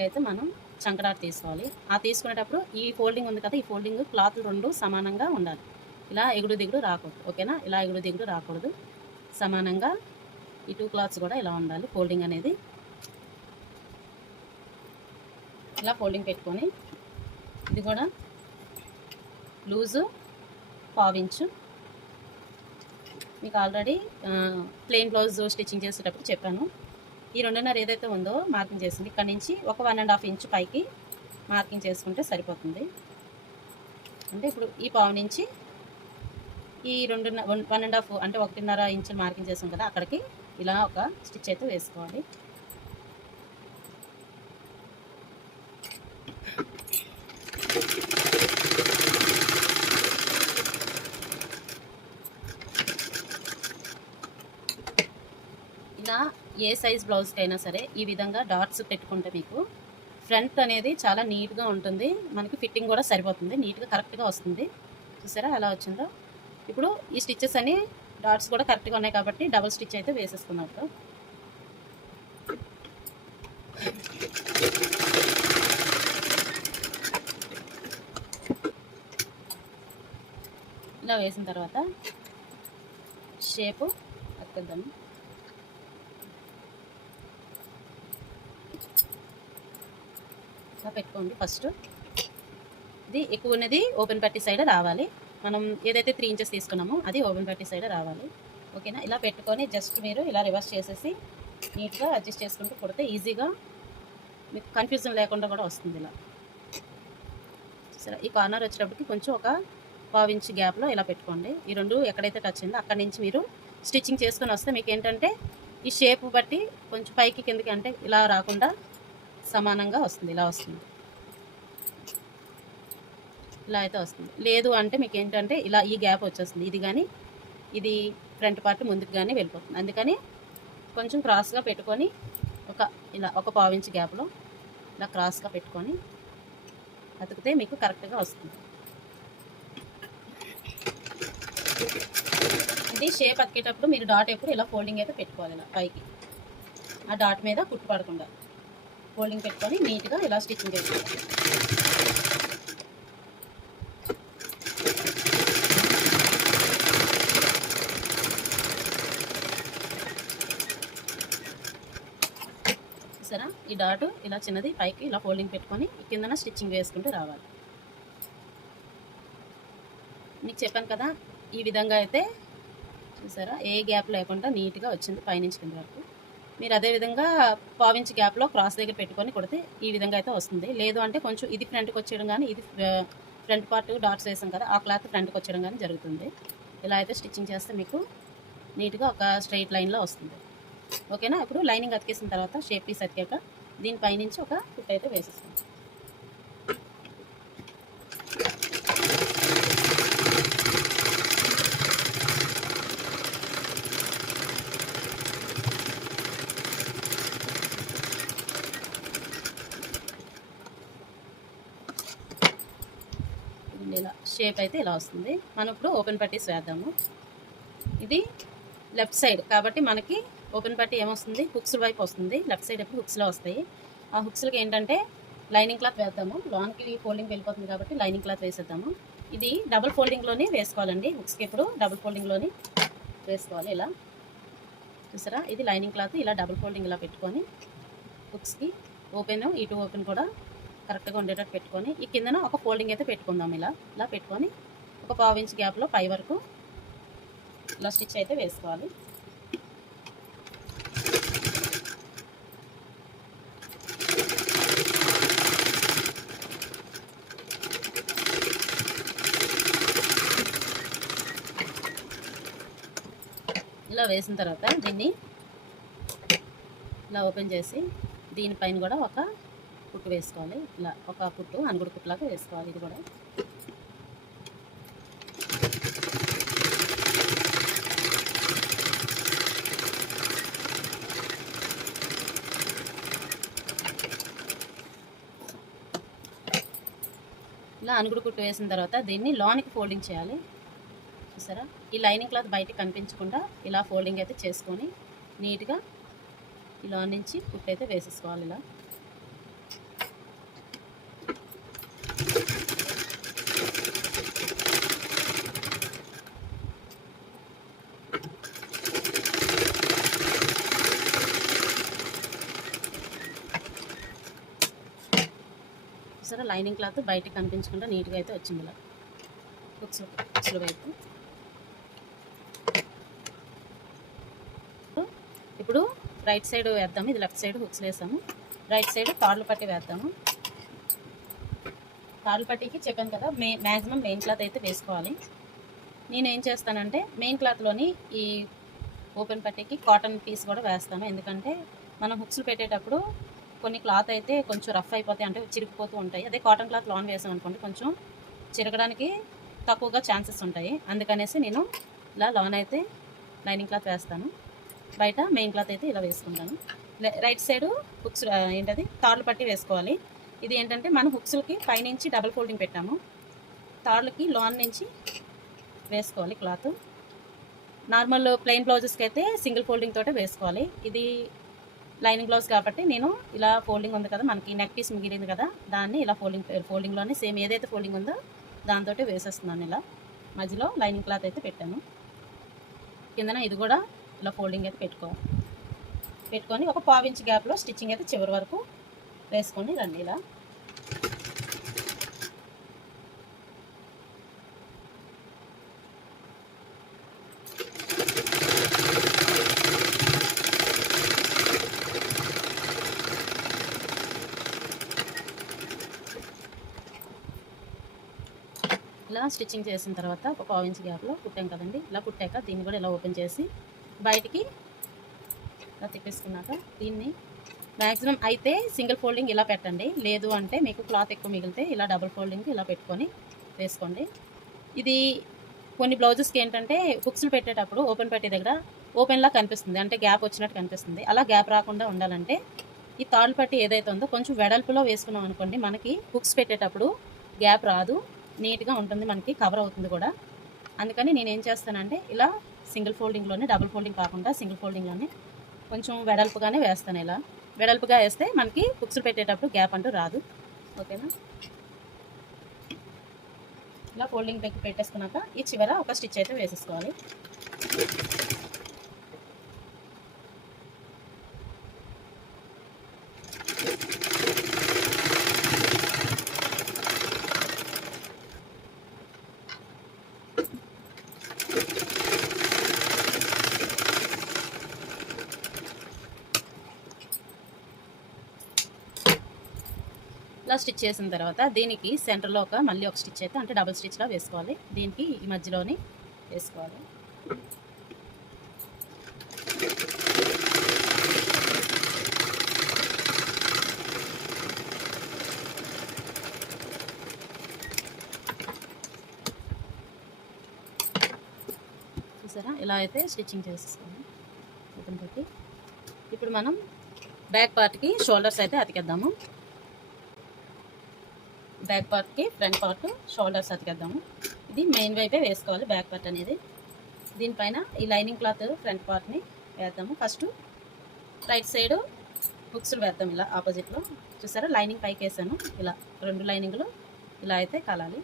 అయితే మనం చంక డాట్ తీసుకోవాలి. ఆ తీసుకునేటప్పుడు ఈ ఫోల్డింగ్ ఉంది కదా, ఈ ఫోల్డింగ్ క్లాత్ రెండు సమానంగా ఉండాలి. ఇలా ఎగుడు దిగుడు రాకూడదు. ఓకేనా, ఇలా ఎగుడు దిగుడు రాకూడదు, సమానంగా ఈ 2 క్లాత్స్ కూడా ఇలా ఉండాలి. ఫోల్డింగ్ అనేది ఇలా ఫోల్డింగ్ పెట్టుకొని ఇది కూడా లూజు 1/2 ఇంచు. మీకు ఆల్రెడీ ప్లెయిన్ బ్లౌజ్ స్టిచ్చింగ్ చేసేటప్పుడు చెప్పాను. ఈ 2.5 ఏదైతే ఉందో మార్కింగ్ చేసింది ఇక్కడ నుంచి ఒక 1.5 ఇంచు పైకి మార్కింగ్ చేసుకుంటే సరిపోతుంది. అంటే ఇప్పుడు ఈ 1/2 నుంచి ఈ 1.5 అంటే 1.5 ఇంచులు మార్కింగ్ చేసాం కదా, అక్కడికి ఇలా ఒక స్టిచ్ అయితే వేసుకోవాలి. ఇలా ఏ సైజ్ బ్లౌజ్కి అయినా సరే ఈ విధంగా డాట్స్ పెట్టుకుంటే మీకు ఫ్రంట్ అనేది చాలా నీట్గా ఉంటుంది. మనకి ఫిట్టింగ్ కూడా సరిపోతుంది, నీట్గా కరెక్ట్గా వస్తుంది. చూసారా ఎలా వచ్చిందో. ఇప్పుడు ఈ స్టిచ్చెస్ అని డాట్స్ కూడా కరెక్ట్గా ఉన్నాయి కాబట్టి డబుల్ స్టిచ్ అయితే వేసేసుకున్నట్టు. ఇలా వేసిన తర్వాత షేపు అతికిద్దాము. ఇలా పెట్టుకోండి. ఫస్ట్ ఇది ఎక్కువ ఉన్నది ఓపెన్ పట్టీ సైడ్ రావాలి. మనం ఏదైతే 3 ఇంచెస్ తీసుకున్నామో అది ఓపెన్ పట్టీ సైడ్ రావాలి. ఓకేనా, ఇలా పెట్టుకొని జస్ట్ మీరు ఇలా రివర్స్ చేసేసి నీట్గా అడ్జస్ట్ చేసుకుంటూ కుడితే ఈజీగా మీకు కన్ఫ్యూజన్ లేకుండా కూడా వస్తుంది. ఇలా సరే, ఈ కార్నర్ వచ్చేటప్పటికి కొంచెం ఒక 1/2 ఇంచ్ గ్యాప్లో ఇలా పెట్టుకోండి. ఈ రెండు ఎక్కడైతే టచ్ అయిందో అక్కడి నుంచి మీరు స్టిచ్చింగ్ చేసుకొని వస్తే మీకు ఏంటంటే ఈ షేప్ బట్టి కొంచెం పైకి కిందకి అంటే ఇలా రాకుండా సమానంగా వస్తుంది, ఇలా వస్తుంది, ఇలా అయితే వస్తుంది. లేదు అంటే మీకు ఏంటంటే ఇలా ఈ గ్యాప్ వచ్చేస్తుంది, ఇది కానీ ఇది ఫ్రంట్ పార్ట్ ముందుకు కానీ వెళ్ళిపోతుంది. అందుకని కొంచెం క్రాస్గా పెట్టుకొని ఇలా ఒక పావించి గ్యాప్లో ఇలా క్రాస్గా పెట్టుకొని అతికితే మీకు కరెక్ట్గా వస్తుంది. ఇది షేప్ అతికేటప్పుడు మీరు డాట్ ఎప్పుడు ఇలా ఫోల్డింగ్ అయితే పెట్టుకోవాలి, ఇలా పైకి ఆ డాట్ మీద కుట్టు పడకుండా ఫోల్డింగ్ పెట్టుకొని నీట్గా ఇలా స్టిచ్చింగ్ చేసుకోవాలి. సరే, ఈ డాట్ ఇలా చిన్నది పైకి ఇలా ఫోల్డింగ్ పెట్టుకొని కిందన స్టిచ్చింగ్ వేసుకుంటూ రావాలి. మీకు చెప్పాను కదా, ఈ విధంగా అయితే చూసారా ఏ గ్యాప్ లేకుండా నీట్గా వచ్చింది పైనుంచి కింద వరకు. మీరు అదేవిధంగా పావించి గ్యాప్లో క్రాస్ దగ్గర పెట్టుకొని కొడితే ఈ విధంగా అయితే వస్తుంది. లేదు అంటే కొంచెం ఇది ఫ్రంట్కి వచ్చేయడం కానీ, ఇది ఫ్రంట్ పార్ట్ డాట్స్ వేసాం కదా ఆ క్లాత్ ఫ్రంట్కి వచ్చేయడం కానీ జరుగుతుంది. ఇలా అయితే స్టిచ్చింగ్ చేస్తే మీకు నీట్గా ఒక స్ట్రైట్ లైన్లో వస్తుంది. ఓకేనా. ఇప్పుడు లైనింగ్ అతికేసిన తర్వాత షేప్ పీస్ అతికాక దీనిపైనుంచి ఒక కుట్టు అయితే వేసేస్తాం. ఇలా షేప్ అయితే ఇలా వస్తుంది. మనం ఇప్పుడు ఓపెన్ పట్టీస్ వేద్దాము. ఇది లెఫ్ట్ సైడ్ కాబట్టి మనకి ఓపెన్ పట్టీ ఏమొస్తుంది, హుక్స్ వైపు వస్తుంది. లెఫ్ట్ సైడ్ ఎప్పుడు హుక్స్లో వస్తాయి. ఆ హుక్స్లకి ఏంటంటే లైనింగ్ క్లాత్ వేద్దాము. లోన్కి ఫోల్డింగ్ వెళ్ళిపోతుంది కాబట్టి లైనింగ్ క్లాత్ వేసేద్దాము. ఇది డబుల్ ఫోల్డింగ్లోనే వేసుకోవాలండి. హుక్స్కి ఎప్పుడు డబుల్ ఫోల్డింగ్లోనే వేసుకోవాలి. ఇలా చూసారా, ఇది లైనింగ్ క్లాత్ ఇలా డబుల్ ఫోల్డింగ్ ఇలా పెట్టుకొని హుక్స్కి ఓపెన్ ఇటు ఓపెన్ కూడా కరెక్ట్గా ఉండేటట్టు పెట్టుకొని ఈ కిందన ఒక ఫోల్డింగ్ అయితే పెట్టుకుందాం. ఇలా పెట్టుకొని ఒక పావు ఇంచ్ గ్యాప్లో పై వరకు ఇలా స్టిచ్ అయితే వేసుకోవాలి. ఇలా వేసిన తర్వాత దీన్ని ఇలా ఓపెన్ చేసి దీనిపైన కూడా ఒక కుట్టు వేసుకోవాలి. ఇలా ఒక కుట్టు అనుగుడు కుట్టులాగా వేసుకోవాలి. ఇది కూడా ఇలా అనుగుడు కుట్టు వేసిన తర్వాత దీన్ని లోనికి ఫోల్డింగ్ చేయాలి. చూసారా, ఈ లైనింగ్ క్లాత్ బయటకు కనిపించకుండా ఇలా ఫోల్డింగ్ అయితే చేసుకొని నీట్గా ఇలా నుంచి కుట్టు అయితే వేసేసుకోవాలి. ఇలా సరే లైనింగ్ క్లాత్ బయటకు కనిపించకుండా నీట్గా అయితే వచ్చింది. ఇలా హుక్స్ల వైపు ఇప్పుడు రైట్ సైడ్ వేద్దాము. ఇది లెఫ్ట్ సైడ్ హుక్స్ వేసాము. రైట్ సైడ్ తాళ్ళు పట్టి వేద్దాము. తాళ్ళు పట్టికి చెప్పాను కదా మ్యాక్సిమం మెయిన్ క్లాత్ అయితే వేసుకోవాలి. నేను ఏం చేస్తానంటే మెయిన్ క్లాత్లోని ఈ ఓపెన్ పట్టీకి కాటన్ పీస్ కూడా వేస్తాను. ఎందుకంటే మనం హుక్స్లు పెట్టేటప్పుడు కొన్ని క్లాత్ అయితే కొంచెం రఫ్ అయిపోతాయి, అంటే చిరిగిపోతూ ఉంటాయి. అదే కాటన్ క్లాత్ లాన్ వేసాం అనుకోండి కొంచెం చిరగడానికి తక్కువగా ఛాన్సెస్ ఉంటాయి. అందుకనేసి నేను ఇలా లాన్ అయితే లైనింగ్ క్లాత్ వేస్తాను, బయట మెయిన్ క్లాత్ అయితే ఇలా వేసుకుంటాను. రైట్ సైడ్ హుక్స్ ఏంటది తాళ్ళు పట్టి వేసుకోవాలి. ఇది ఏంటంటే మనం హుక్స్లకి పైనుంచి డబుల్ ఫోల్డింగ్ పెట్టాము, తాళ్ళకి లాన్ నుంచి వేసుకోవాలి క్లాత్. నార్మల్ ప్లెయిన్ బ్లౌజెస్కి అయితే సింగిల్ ఫోల్డింగ్ తోటే వేసుకోవాలి. ఇది లైనింగ్ బ్లౌజ్ కాబట్టి నేను ఇలా ఫోల్డింగ్ ఉంది కదా, మనకి నెక్ పీస్ మిగిలింది కదా, దాన్ని ఇలా ఫోల్డింగ్లోనే సేమ్ ఏదైతే ఫోల్డింగ్ ఉందో దాంతో వేసేస్తున్నాను. ఇలా మధ్యలో లైనింగ్ క్లాత్ అయితే పెట్టాను. కిందన ఇది కూడా ఇలా ఫోల్డింగ్ అయితే పెట్టుకొని ఒక పావు ఇంచ్ గ్యాప్లో స్టిచ్చింగ్ అయితే చివరి వరకు వేసుకొని రండి. ఇలా స్టిచ్చింగ్ చేసిన తర్వాత ఒక పావు ఇంచ్ గ్యాప్లో కుట్టాం కదండి. ఇలా కుట్టాక దీన్ని కూడా ఇలా ఓపెన్ చేసి బయటికి ఇలా తిప్పేసుకున్నాక దీన్ని మ్యాక్సిమం అయితే సింగిల్ ఫోల్డింగ్ ఇలా పెట్టండి. లేదు అంటే మీకు క్లాత్ ఎక్కువ మిగిలితే ఇలా డబుల్ ఫోల్డింగ్ ఇలా పెట్టుకొని వేసుకోండి. ఇది కొన్ని బ్లౌజెస్కి ఏంటంటే హుక్స్లు పెట్టేటప్పుడు ఓపెన్ పట్టీ దగ్గర ఓపెన్లా కనిపిస్తుంది, అంటే గ్యాప్ వచ్చినట్టు కనిపిస్తుంది. అలా గ్యాప్ రాకుండా ఉండాలంటే ఈ తాళ్ళు పట్టీ ఏదైతే ఉందో కొంచెం వెడల్పులో వేసుకున్నాం అనుకోండి, మనకి హుక్స్ పెట్టేటప్పుడు గ్యాప్ రాదు, నీట్గా ఉంటుంది, మనకి కవర్ అవుతుంది కూడా. అందుకని నేను ఏం చేస్తానంటే ఇలా సింగిల్ ఫోల్డింగ్లోనే, డబుల్ ఫోల్డింగ్ కాకుండా సింగిల్ ఫోల్డింగ్లోనే కొంచెం వెడల్పుగానే వేస్తాను. ఇలా వెడల్పుగా వేస్తే మనకి హుక్స్ పెట్టేటప్పుడు గ్యాప్ అంటూ రాదు. ఓకేనా? ఇలా ఫోల్డింగ్ పెట్టేసుకున్నాక ఈ చివర ఒక స్టిచ్ అయితే వేసేసుకోవాలి. ఇలా స్టిచ్ చేసిన తర్వాత దీనికి సెంటర్లో మళ్ళీ ఒక స్టిచ్ అయితే, అంటే డబుల్ స్టిచ్లా వేసుకోవాలి. దీనికి ఈ మధ్యలోని వేసుకోవాలి. చూసారా, ఇలా అయితే స్టిచ్చింగ్ చేసేసుకోవాలి ఓపెన్ పెట్టి. ఇప్పుడు మనం బ్యాక్ పార్ట్కి షోల్డర్స్ అయితే అతికేద్దాము. బ్యాక్ పార్ట్కి ఫ్రంట్ పార్ట్ షోల్డర్స్ అతికేద్దాము. ఇది మెయిన్ వైపే వేసుకోవాలి బ్యాక్ పార్ట్ అనేది. దీనిపైన ఈ లైనింగ్ క్లాత్ ఫ్రంట్ పార్ట్ని వేద్దాము. ఫస్ట్ రైట్ సైడ్ హుక్స్లు వేద్దాం ఇలా ఆపోజిట్లో. చూసారా, లైనింగ్ పైకి వేసాను. ఇలా 2 లైనింగ్లు ఇలా అయితే కలాలి.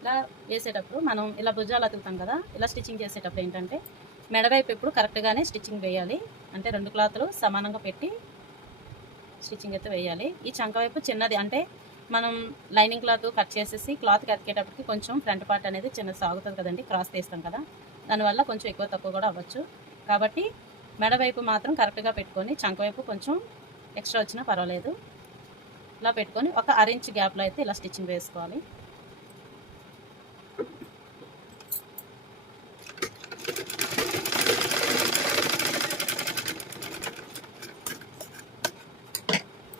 ఇలా వేసేటప్పుడు మనం ఇలా భుజాలు అతుకుతాం కదా, ఇలా స్టిచ్చింగ్ చేసేటప్పుడు ఏంటంటే మెడవైపు ఎప్పుడు కరెక్ట్గానే స్టిచ్చింగ్ వేయాలి. అంటే 2 క్లాత్లు సమానంగా పెట్టి స్టిచ్చింగ్ అయితే వేయాలి. ఈ చంక వైపు చిన్నది, అంటే మనం లైనింగ్ క్లాత్ కట్ చేసేసి క్లాత్కి అతికేటప్పటికి కొంచెం ఫ్రంట్ పార్ట్ అనేది చిన్న సాగుతుంది కదండి, క్రాస్ తీస్తాం కదా, దానివల్ల కొంచెం ఎక్కువ తక్కువ కూడా అవ్వచ్చు. కాబట్టి మెడ వైపు మాత్రం కరెక్ట్గా పెట్టుకొని, చంక వైపు కొంచెం ఎక్స్ట్రా వచ్చినా పర్వాలేదు. ఇలా పెట్టుకొని ఒక 1 ఇంచ్ గ్యాప్లో అయితే ఇలా స్టిచ్చింగ్ వేసుకోవాలి.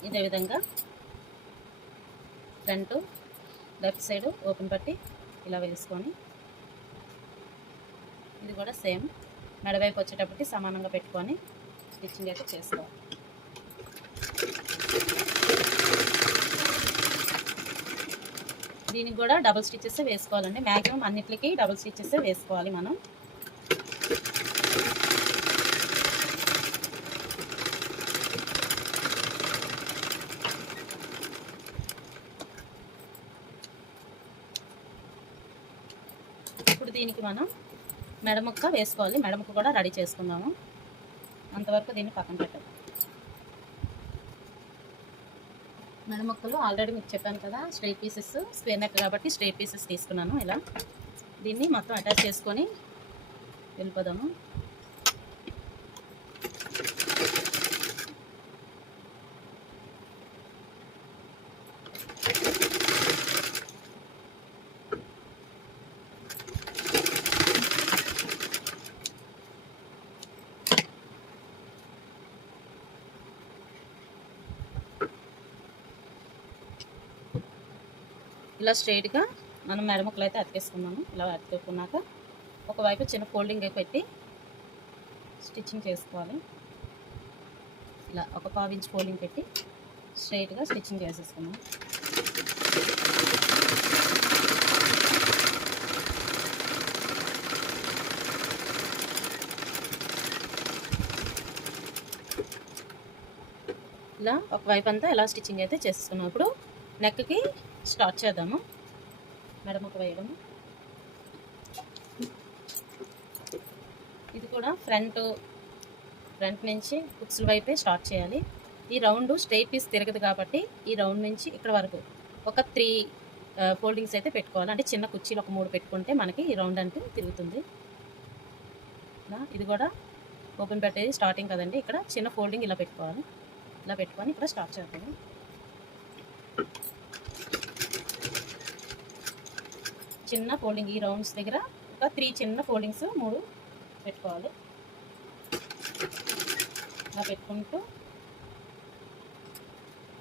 ఇదే విధంగా ఫ్రంట్ లెఫ్ట్ సైడ్ ఓపెన్ పట్టి ఇలా వేసుకొని, ఇది కూడా సేమ్ మెడవైపు వచ్చేటప్పటికి సమానంగా పెట్టుకొని స్టిచ్చింగ్ అయితే చేసుకోవాలి. దీనికి కూడా డబుల్ స్టిచెస్ వేసుకోవాలండి. మ్యాక్సిమం అన్నిటికీ డబుల్ స్టిచెస్ వేసుకోవాలి మనం. ఇప్పుడు దీనికి మనం మెడముక్క వేసుకోవాలి. మెడముక్క కూడా రెడీ చేసుకుందాము. అంతవరకు దీన్ని పక్కన పెట్టాలి. మెడముక్కలు ఆల్రెడీ మీకు చెప్పాను కదా, స్ట్రైట్ పీసెస్ స్క్వేర్ నెక్ కాబట్టి స్ట్రైట్ పీసెస్ తీసుకున్నాను. ఇలా దీన్ని మొత్తం అటాచ్ చేసుకొని వెళ్ళిపోదాము. ఇలా స్ట్రైట్గా మనం మెడముక్కలు అయితే అతికేసుకున్నాము. ఇలా అతికేసుకున్నాక ఒకవైపు చిన్న ఫోల్డింగ్ పెట్టి స్టిచ్చింగ్ చేసుకోవాలి. ఇలా ఒక 1/4 ఇంచ్ ఫోల్డింగ్ పెట్టి స్ట్రైట్గా స్టిచ్చింగ్ చేసేసుకున్నాం. ఇలా ఒకవైపు అంతా ఇలా స్టిచ్చింగ్ అయితే చేసుకున్నాం. ఇప్పుడు నెక్కి స్టార్ట్ చేద్దాము. మెడముక్క వేయడము. ఇది కూడా ఫ్రంట్ నుంచి హుక్స్ల వైపే స్టార్ట్ చేయాలి. ఈ రౌండ్ స్ట్రైట్ పీస్ తిరగదు కాబట్టి ఈ రౌండ్ నుంచి ఇక్కడ వరకు ఒక 3 ఫోల్డింగ్స్ అయితే పెట్టుకోవాలి. అంటే చిన్న కుర్చీలు ఒక 3 పెట్టుకుంటే మనకి ఈ రౌండ్ అంటే తిరుగుతుంది. ఇది కూడా ఓపెన్ పెట్టేది స్టార్టింగ్ కదండి, ఇక్కడ చిన్న ఫోల్డింగ్ ఇలా పెట్టుకోవాలి. ఇలా పెట్టుకొని ఇక్కడ స్టార్ట్ చేద్దాము. చిన్న ఫోల్డింగ్ ఈ రౌండ్స్ దగ్గర ఒక 3 చిన్న ఫోల్డింగ్స్ 3 పెట్టుకోవాలి. ఇలా పెట్టుకుంటూ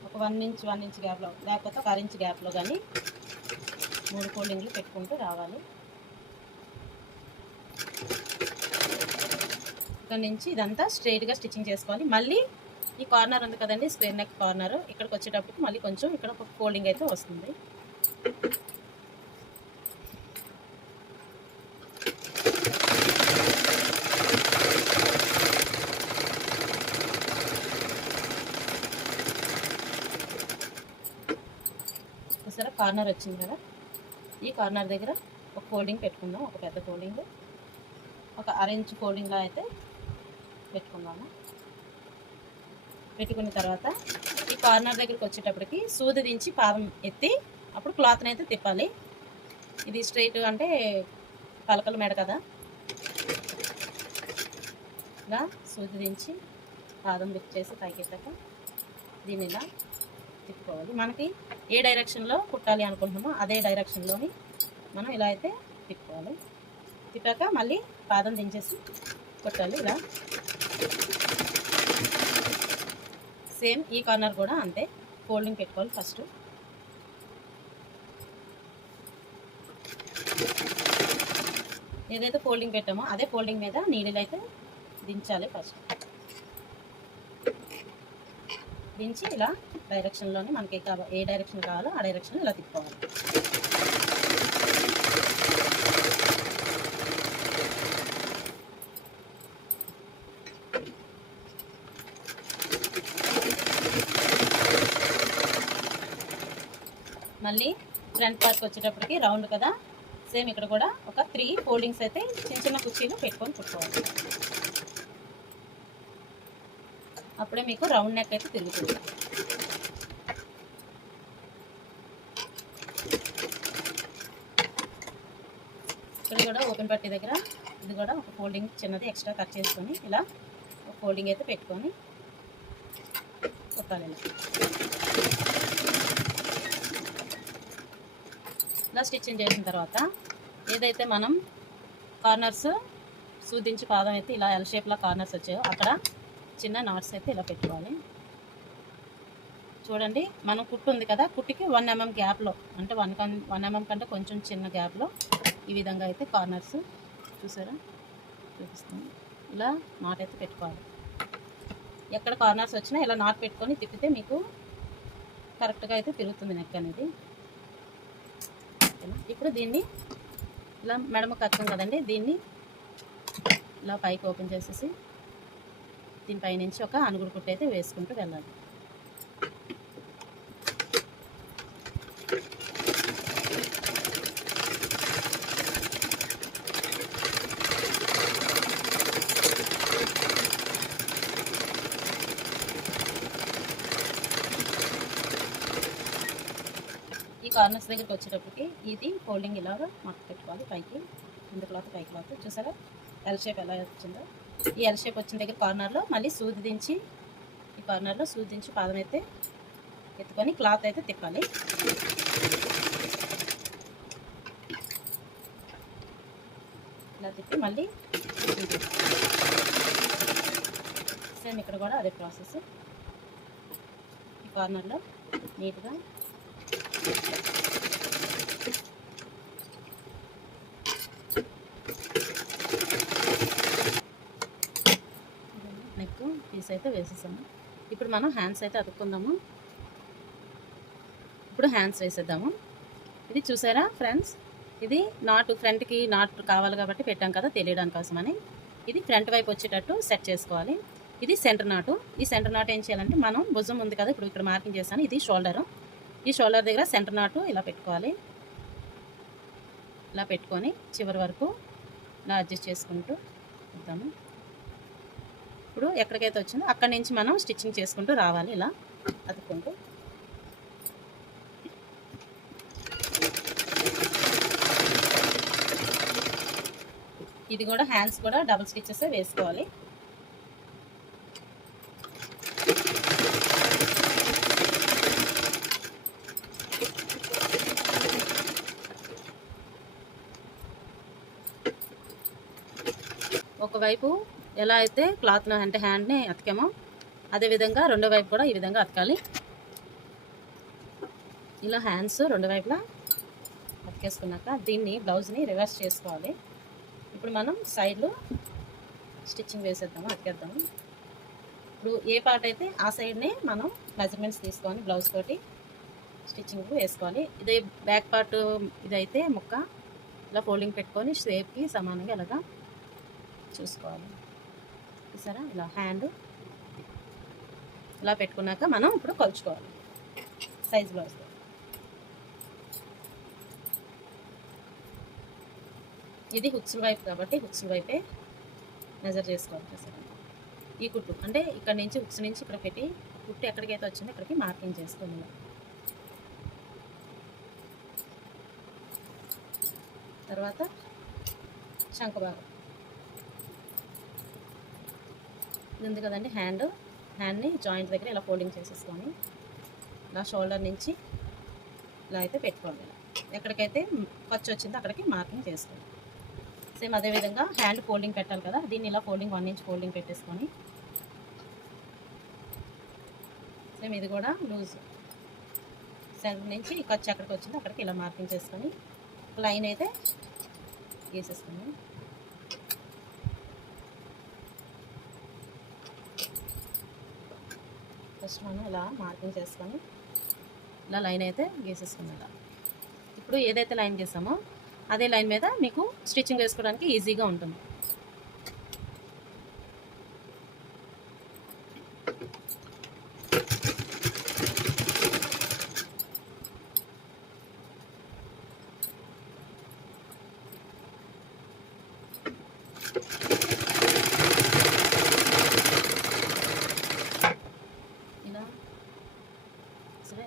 ఒక 1 ఇంచ్ గ్యాప్లో, లేకపోతే ఒక 1 ఇంచ్ గ్యాప్లో కానీ 3 ఫోల్డింగ్లు పెట్టుకుంటూ రావాలి. ఇక్కడ నుంచి ఇదంతా స్ట్రైట్గా స్టిచ్చింగ్ చేసుకోవాలి. మళ్ళీ ఈ కార్నర్ ఉంది కదండి, స్క్వేర్ నెక్ కార్నర్, ఇక్కడికి వచ్చేటప్పటికి మళ్ళీ కొంచెం ఇక్కడ ఒక ఫోల్డింగ్ అయితే వస్తుంది. సరే, కార్నర్ వచ్చింది కదా, ఈ కార్నర్ దగ్గర ఒక ఫోల్డింగ్ పెట్టుకుందాం. ఒక పెద్ద ఫోల్డింగ్, ఒక 1/2 ఇంచ్ ఫోల్డింగ్లో అయితే పెట్టుకుందాము. పెట్టుకున్న తర్వాత ఈ కార్నర్ దగ్గరికి వచ్చేటప్పటికి సూది దించి పాదం ఎత్తి అప్పుడు క్లాత్ని అయితే తిప్పాలి. ఇది స్ట్రైట్ అంటే పలకల మేడ కదా, ఇలా సూది దించి పాదం లిఫ్ట్ చేసి పైకి ఎత్తాక దీన్ని ఇలా తిప్పుకోవాలి. మనకి ఏ డైరెక్షన్లో కుట్టాలి అనుకుంటున్నామో అదే డైరెక్షన్లోని మనం ఇలా అయితే తిప్పుకోవాలి. తిప్పాక మళ్ళీ పాదం దించేసి కుట్టాలి. ఇలా సేమ్ ఈ కార్నర్ కూడా అంతే, ఫోల్డింగ్ పెట్టుకోవాలి. ఫస్ట్ ఏదైతే ఫోల్డింగ్ పెట్టామో అదే ఫోల్డింగ్ మీద నీడిల్ అయితే దించాలి. ఫస్ట్ దించి ఇలా డైరెక్షన్లోనే మనకి ఏ డైరెక్షన్ కావాలో ఆ డైరెక్షన్ ఇలా తిప్పుకోవాలి. మళ్ళీ ఫ్రంట్ పార్ట్కి వచ్చేటప్పటికి రౌండ్ కదా, సేమ్ ఇక్కడ కూడా ఒక 3 ఫోల్డింగ్స్ అయితే చిన్న చిన్న కుర్చీలు పెట్టుకొని కుట్టుకోవాలి. అప్పుడే మీకు రౌండ్ నెక్ అయితే తిరుగుతుంది. ఇక్కడ కూడా ఓపెన్ పట్టీ దగ్గర ఇది కూడా ఒక ఫోల్డింగ్ చిన్నది ఎక్స్ట్రా కట్ చేసుకొని ఇలా ఒక ఫోల్డింగ్ అయితే పెట్టుకొని కుట్టాలి. ఇలా స్టిచ్చింగ్ చేసిన తర్వాత ఏదైతే మనం కార్నర్స్ సూదించి పాదం అయితే ఇలా ఎల్ షేప్లో కార్నర్స్ వచ్చాయో అక్కడ చిన్న నాట్స్ అయితే ఇలా పెట్టుకోవాలి. చూడండి, మనం కుట్టు ఉంది కదా, కుట్టికి 1 mm గ్యాప్లో, అంటే 1 mm కంటే కొంచెం చిన్న గ్యాప్లో ఈ విధంగా అయితే కార్నర్స్ చూసారా చూపిస్తాను. ఇలా నాట్ అయితే పెట్టుకోవాలి. ఎక్కడ కార్నర్స్ వచ్చినా ఇలా నాట్ పెట్టుకొని తిప్పితే మీకు కరెక్ట్గా అయితే తిరుగుతుంది నెక్ అనేది. ఇప్పుడు దీన్ని ఇలా మెడమ కట్టం కదండి, దీన్ని ఇలా పైకి ఓపెన్ చేసేసి దీనిపై నుంచి ఒక అనుగుడు కుట్టు అయితే వేసుకుంటూ వెళ్ళాలి. ఈ కార్నర్స్ దగ్గరికి వచ్చేటప్పటికి ఇది ఫోల్డింగ్ ఇలాగా మడత పెట్టుకోవాలి. పైకి కింద క్లాత్ పై క్లాత్ చూసారా ఎల్ షేప్ ఎలా వచ్చిందో. ఈ ఎల్ షేప్ వచ్చిన దగ్గర కార్నర్లో మళ్ళీ సూది దించి ఈ కార్నర్లో సూది దించి పాదం అయితే ఎత్తుకొని క్లాత్ అయితే తిప్పాలి. ఇలా తిప్పి మళ్ళీ సేమ్ ఇక్కడ కూడా అదే ప్రాసెస్. ఈ కార్నర్లో నీట్గా నెక్ పీస్ అయితే వేసేసాము. ఇప్పుడు మనం హ్యాండ్స్ అయితే అతుక్కుందాము. ఇప్పుడు హ్యాండ్స్ వేసేద్దాము. ఇది చూసారా ఫ్రెండ్స్, ఇది నాటు ఫ్రంట్కి నాటు కావాలి కాబట్టి పెట్టాం కదా తెలియడానికి కోసమని. ఇది ఫ్రంట్ వైపు వచ్చేటట్టు సెట్ చేసుకోవాలి. ఇది సెంటర్ నాటు. ఈ సెంటర్ నాటు ఏం చేయాలంటే మనం భుజం ఉంది కదా, ఇప్పుడు ఇక్కడ మార్కింగ్ చేశాను, ఇది షోల్డరు. ఈ షోల్డర్ దగ్గర సెంటర్ నాటు ఇలా పెట్టుకోవాలి. ఇలా పెట్టుకొని చివరి వరకు ఇలా అడ్జస్ట్ చేసుకుంటూ వద్దాము. ఇప్పుడు ఎక్కడికైతే వచ్చిందో అక్కడి నుంచి మనం స్టిచ్చింగ్ చేసుకుంటూ రావాలి. ఇలా అతుక్కుంటూ ఇది కూడా హ్యాండ్స్ కూడా డబుల్ స్టిచ్చెస్ వేసుకోవాలి. ఒకవైపు ఎలా అయితే క్లాత్ను అంటే హ్యాండ్ని అతికామో అదేవిధంగా రెండో వైపు కూడా ఈ విధంగా అతకాలి. ఇలా హ్యాండ్స్ రెండు వైపులా అతికేసుకున్నాక దీన్ని బ్లౌజ్ని రివర్స్ చేసుకోవాలి. ఇప్పుడు మనం సైడ్లో స్టిచ్చింగ్ వేసేద్దాము, అతికేద్దాము. ఇప్పుడు ఏ పార్ట్ అయితే ఆ సైడ్నే మనం మెజర్మెంట్స్ తీసుకొని బ్లౌజ్ తోటి స్టిచ్చింగ్ వేసుకోవాలి. ఇదే బ్యాక్ పార్ట్ ఇదైతే ముక్క ఇలా ఫోల్డింగ్ పెట్టుకొని షేప్కి సమానంగా ఇలాగా చూసుకోవాలి. చూసారా, ఇలా హ్యాండ్ ఇలా పెట్టుకున్నాక మనం ఇప్పుడు కొలుచుకోవాలి సైజ్ బ్లౌజ్. ఇది హుక్స్ వైపు కాబట్టి హుక్స్ వైపే మెజర్ చేసుకోవాలి. చూసారా, ఈ కుట్టు అంటే ఇక్కడ నుంచి హుక్స్ నుంచి ఇక్కడ పెట్టి కుట్టు ఎక్కడికైతే వచ్చిందో అక్కడికి మార్కింగ్ చేసుకోవాలి. తర్వాత శంఖ భాగం ఇది ఉంది కదండి, హ్యాండ్ని జాయింట్ దగ్గర ఇలా ఫోల్డింగ్ చేసేసుకొని ఇలా షోల్డర్ నుంచి ఇలా అయితే పెట్టుకోండి. ఎక్కడికైతే ఖర్చు వచ్చిందో అక్కడికి మార్కింగ్ చేసుకోండి. సేమ్ అదేవిధంగా హ్యాండ్ ఫోల్డింగ్ పెట్టాలి కదా, దీన్ని ఇలా ఫోల్డింగ్ 1 ఇంచ్ ఫోల్డింగ్ పెట్టేసుకొని సేమ్ ఇది కూడా లూజ్ సెంటర్ నుంచి ఖర్చు ఎక్కడికి వచ్చిందో అక్కడికి ఇలా మార్కింగ్ చేసుకొని లైన్ అయితే గీసేసుకున్నాం. ఫస్ట్ మనం ఇలా మార్కింగ్ చేసుకొని ఇలా లైన్ అయితే గీసేసుకున్నాం. ఇప్పుడు ఏదైతే లైన్ గీసామో అదే లైన్ మీద మీకు స్టిచ్చింగ్ వేసుకోవడానికి ఈజీగా ఉంటుంది.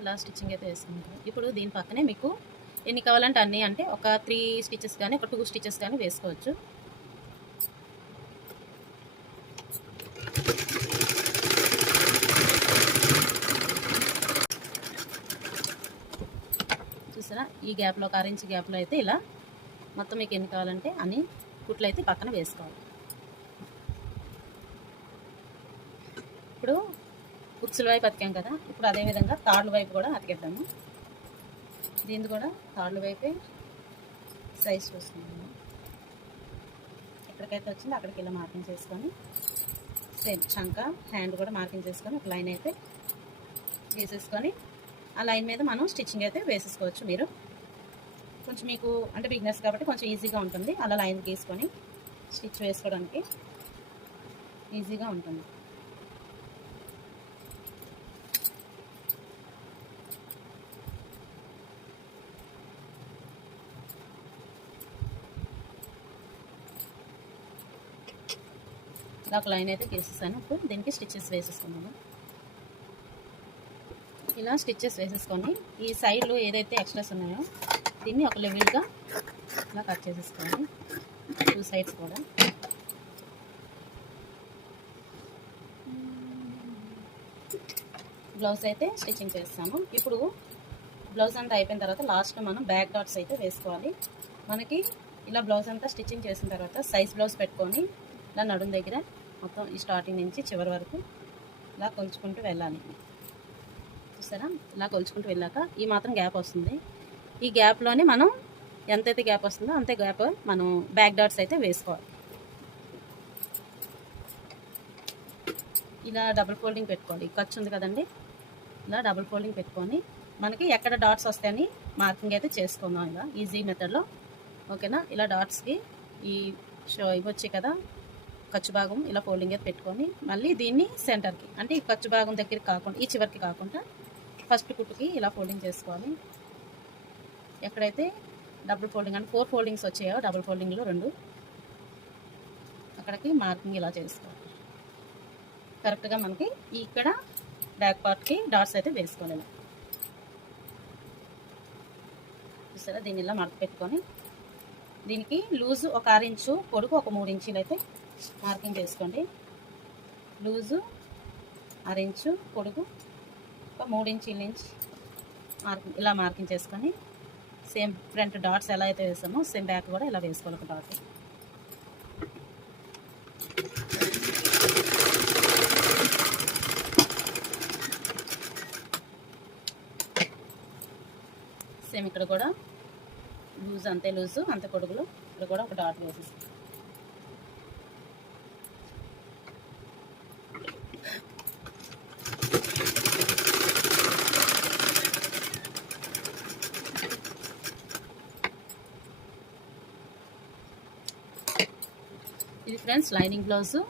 ఇలా స్టిచ్చింగ్ అయితే వేసుకుంటాం. ఇప్పుడు దీని పక్కనే మీకు ఎన్ని కావాలంటే అన్నీ, అంటే ఒక 3 స్టిచెస్ కానీ ఒక 2 స్టిచెస్ కానీ వేసుకోవచ్చు. చూసారా, ఈ గ్యాప్లో ఒక 1 ఇంచ్ గ్యాప్లో అయితే ఇలా మొత్తం మీకు ఎన్ని కావాలంటే అన్ని కుట్లు అయితే పక్కన వేసుకోవాలి. ఇప్పుడు హుక్స్ల వైపు అతికాం కదా, ఇప్పుడు అదేవిధంగా తాళ్ళ వైపు కూడా అతికేద్దాము. దీన్ని కూడా తాళ్ళ వైపే సైజ్ చూసుకుందాము. ఎక్కడికైతే వచ్చిందో అక్కడికి ఇలా మార్కింగ్ చేసుకొని సేమ్ చంక హ్యాండ్ కూడా మార్కింగ్ చేసుకొని ఒక లైన్ అయితే వేసేసుకొని ఆ లైన్ మీద మనం స్టిచ్చింగ్ అయితే వేసేసుకోవచ్చు. మీరు కొంచెం మీకు అంటే బిగినర్స్ కాబట్టి కొంచెం ఈజీగా ఉంటుంది. అలా లైన్ గీసుకొని స్టిచ్ వేసుకోవడానికి ఈజీగా ఉంటుంది. ఇలా ఒక లైన్ అయితే గీసేసాను. ఇప్పుడు దీనికి స్టిచ్చెస్ వేసేసుకున్నాను. ఇలా స్టిచ్చెస్ వేసేసుకొని ఈ సైడ్లో ఏదైతే ఎక్స్ట్రాస్ ఉన్నాయో దీన్ని ఒక లెవెల్గా ఇలా కట్ చేసేసుకోవాలి. 2 సైడ్స్ కూడా బ్లౌజ్ అయితే స్టిచ్చింగ్ చేస్తాము. ఇప్పుడు బ్లౌజ్ అంతా అయిపోయిన తర్వాత లాస్ట్లో మనం బ్యాక్ డాట్స్ అయితే వేసుకోవాలి. మనకి ఇలా బ్లౌజ్ అంతా స్టిచ్చింగ్ చేసిన తర్వాత సైజ్ బ్లౌజ్ పెట్టుకొని ఇలా నడుం దగ్గర మొత్తం ఈ స్టార్టింగ్ నుంచి చివరి వరకు ఇలా కొలుచుకుంటూ వెళ్ళాలి. చూసారా, ఇలా కొలుచుకుంటూ వెళ్ళాక ఈ మాత్రం గ్యాప్ వస్తుంది. ఈ గ్యాప్లోనే మనం ఎంతైతే గ్యాప్ వస్తుందో అంతే గ్యాప్ మనం బ్యాక్ డాట్స్ అయితే వేసుకోవాలి. ఇలా డబుల్ ఫోల్డింగ్ పెట్టుకోవాలి. ఖర్చు ఉంది కదండి, ఇలా డబుల్ ఫోల్డింగ్ పెట్టుకొని మనకి ఎక్కడ డాట్స్ వస్తాయని మార్కింగ్ అయితే చేసుకుందాం ఇలా ఈజీ మెథడ్లో. ఓకేనా, ఇలా డాట్స్కి ఈ ఇవి వచ్చాయి కదా ఖర్చు భాగం ఇలా ఫోల్డింగ్ అయితే పెట్టుకొని మళ్ళీ దీన్ని సెంటర్కి అంటే ఈ ఖర్చు భాగం దగ్గరికి కాకుండా ఈ చివరికి కాకుండా ఫస్ట్ కుట్టుకి ఇలా ఫోల్డింగ్ చేసుకోవాలి. ఎక్కడైతే డబుల్ ఫోల్డింగ్ అంటే 4 ఫోల్డింగ్స్ వచ్చాయో డబుల్ ఫోల్డింగ్లో 2 అక్కడికి మార్కింగ్ ఇలా చేసుకోవాలి. కరెక్ట్గా మనకి ఇక్కడ బ్యాక్ పార్ట్కి డాట్స్ అయితే వేసుకోవాలి. చూసారా, దీన్ని ఇలా మడత పెట్టుకొని దీనికి లూజు ఒక 6 ఇంచు, పొడుగు ఒక 3 ఇంచీలు అయితే మార్కింగ్ చేసుకోండి. లూజు 6 ఇంచు, పొడుగు ఒక 3 ఇంచీల నుంచి మార్కింగ్ ఇలా మార్కింగ్ చేసుకొని సేమ్ ఫ్రంట్ డాట్స్ ఎలా అయితే వేసామో సేమ్ బ్యాక్ కూడా ఇలా వేసుకోవాలి ఒక డాట్. సేమ్ ఇక్కడ కూడా లూజ్ అంతే లూజు అంతే పొడుగులు ఇక్కడ కూడా ఒక డాట్ వేసేస్తాం. ఇది ఫ్రెండ్స్ లైనింగ్ బ్లౌజు.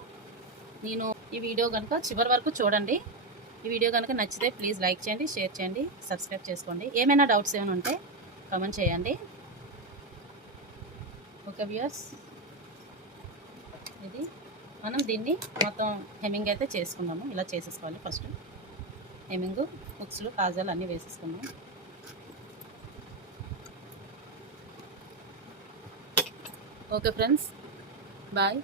నేను ఈ వీడియో కనుక చివరి వరకు చూడండి. ఈ వీడియో కనుక నచ్చితే ప్లీజ్ లైక్ చేయండి, షేర్ చేయండి, సబ్స్క్రైబ్ చేసుకోండి. ఏమైనా డౌట్స్ ఏమైనా ఉంటే కామెంట్ చేయండి. ఓకే వ్యూయర్స్, ఇది మనం దీన్ని మొత్తం హెమ్మింగ్ అయితే చేసుకున్నాము. ఇలా చేసేసుకోవాలి. ఫస్ట్ హెమ్మింగ్, హుక్స్లు, కాజాలు అన్నీ వేసేసుకున్నాం. Okay friends, bye.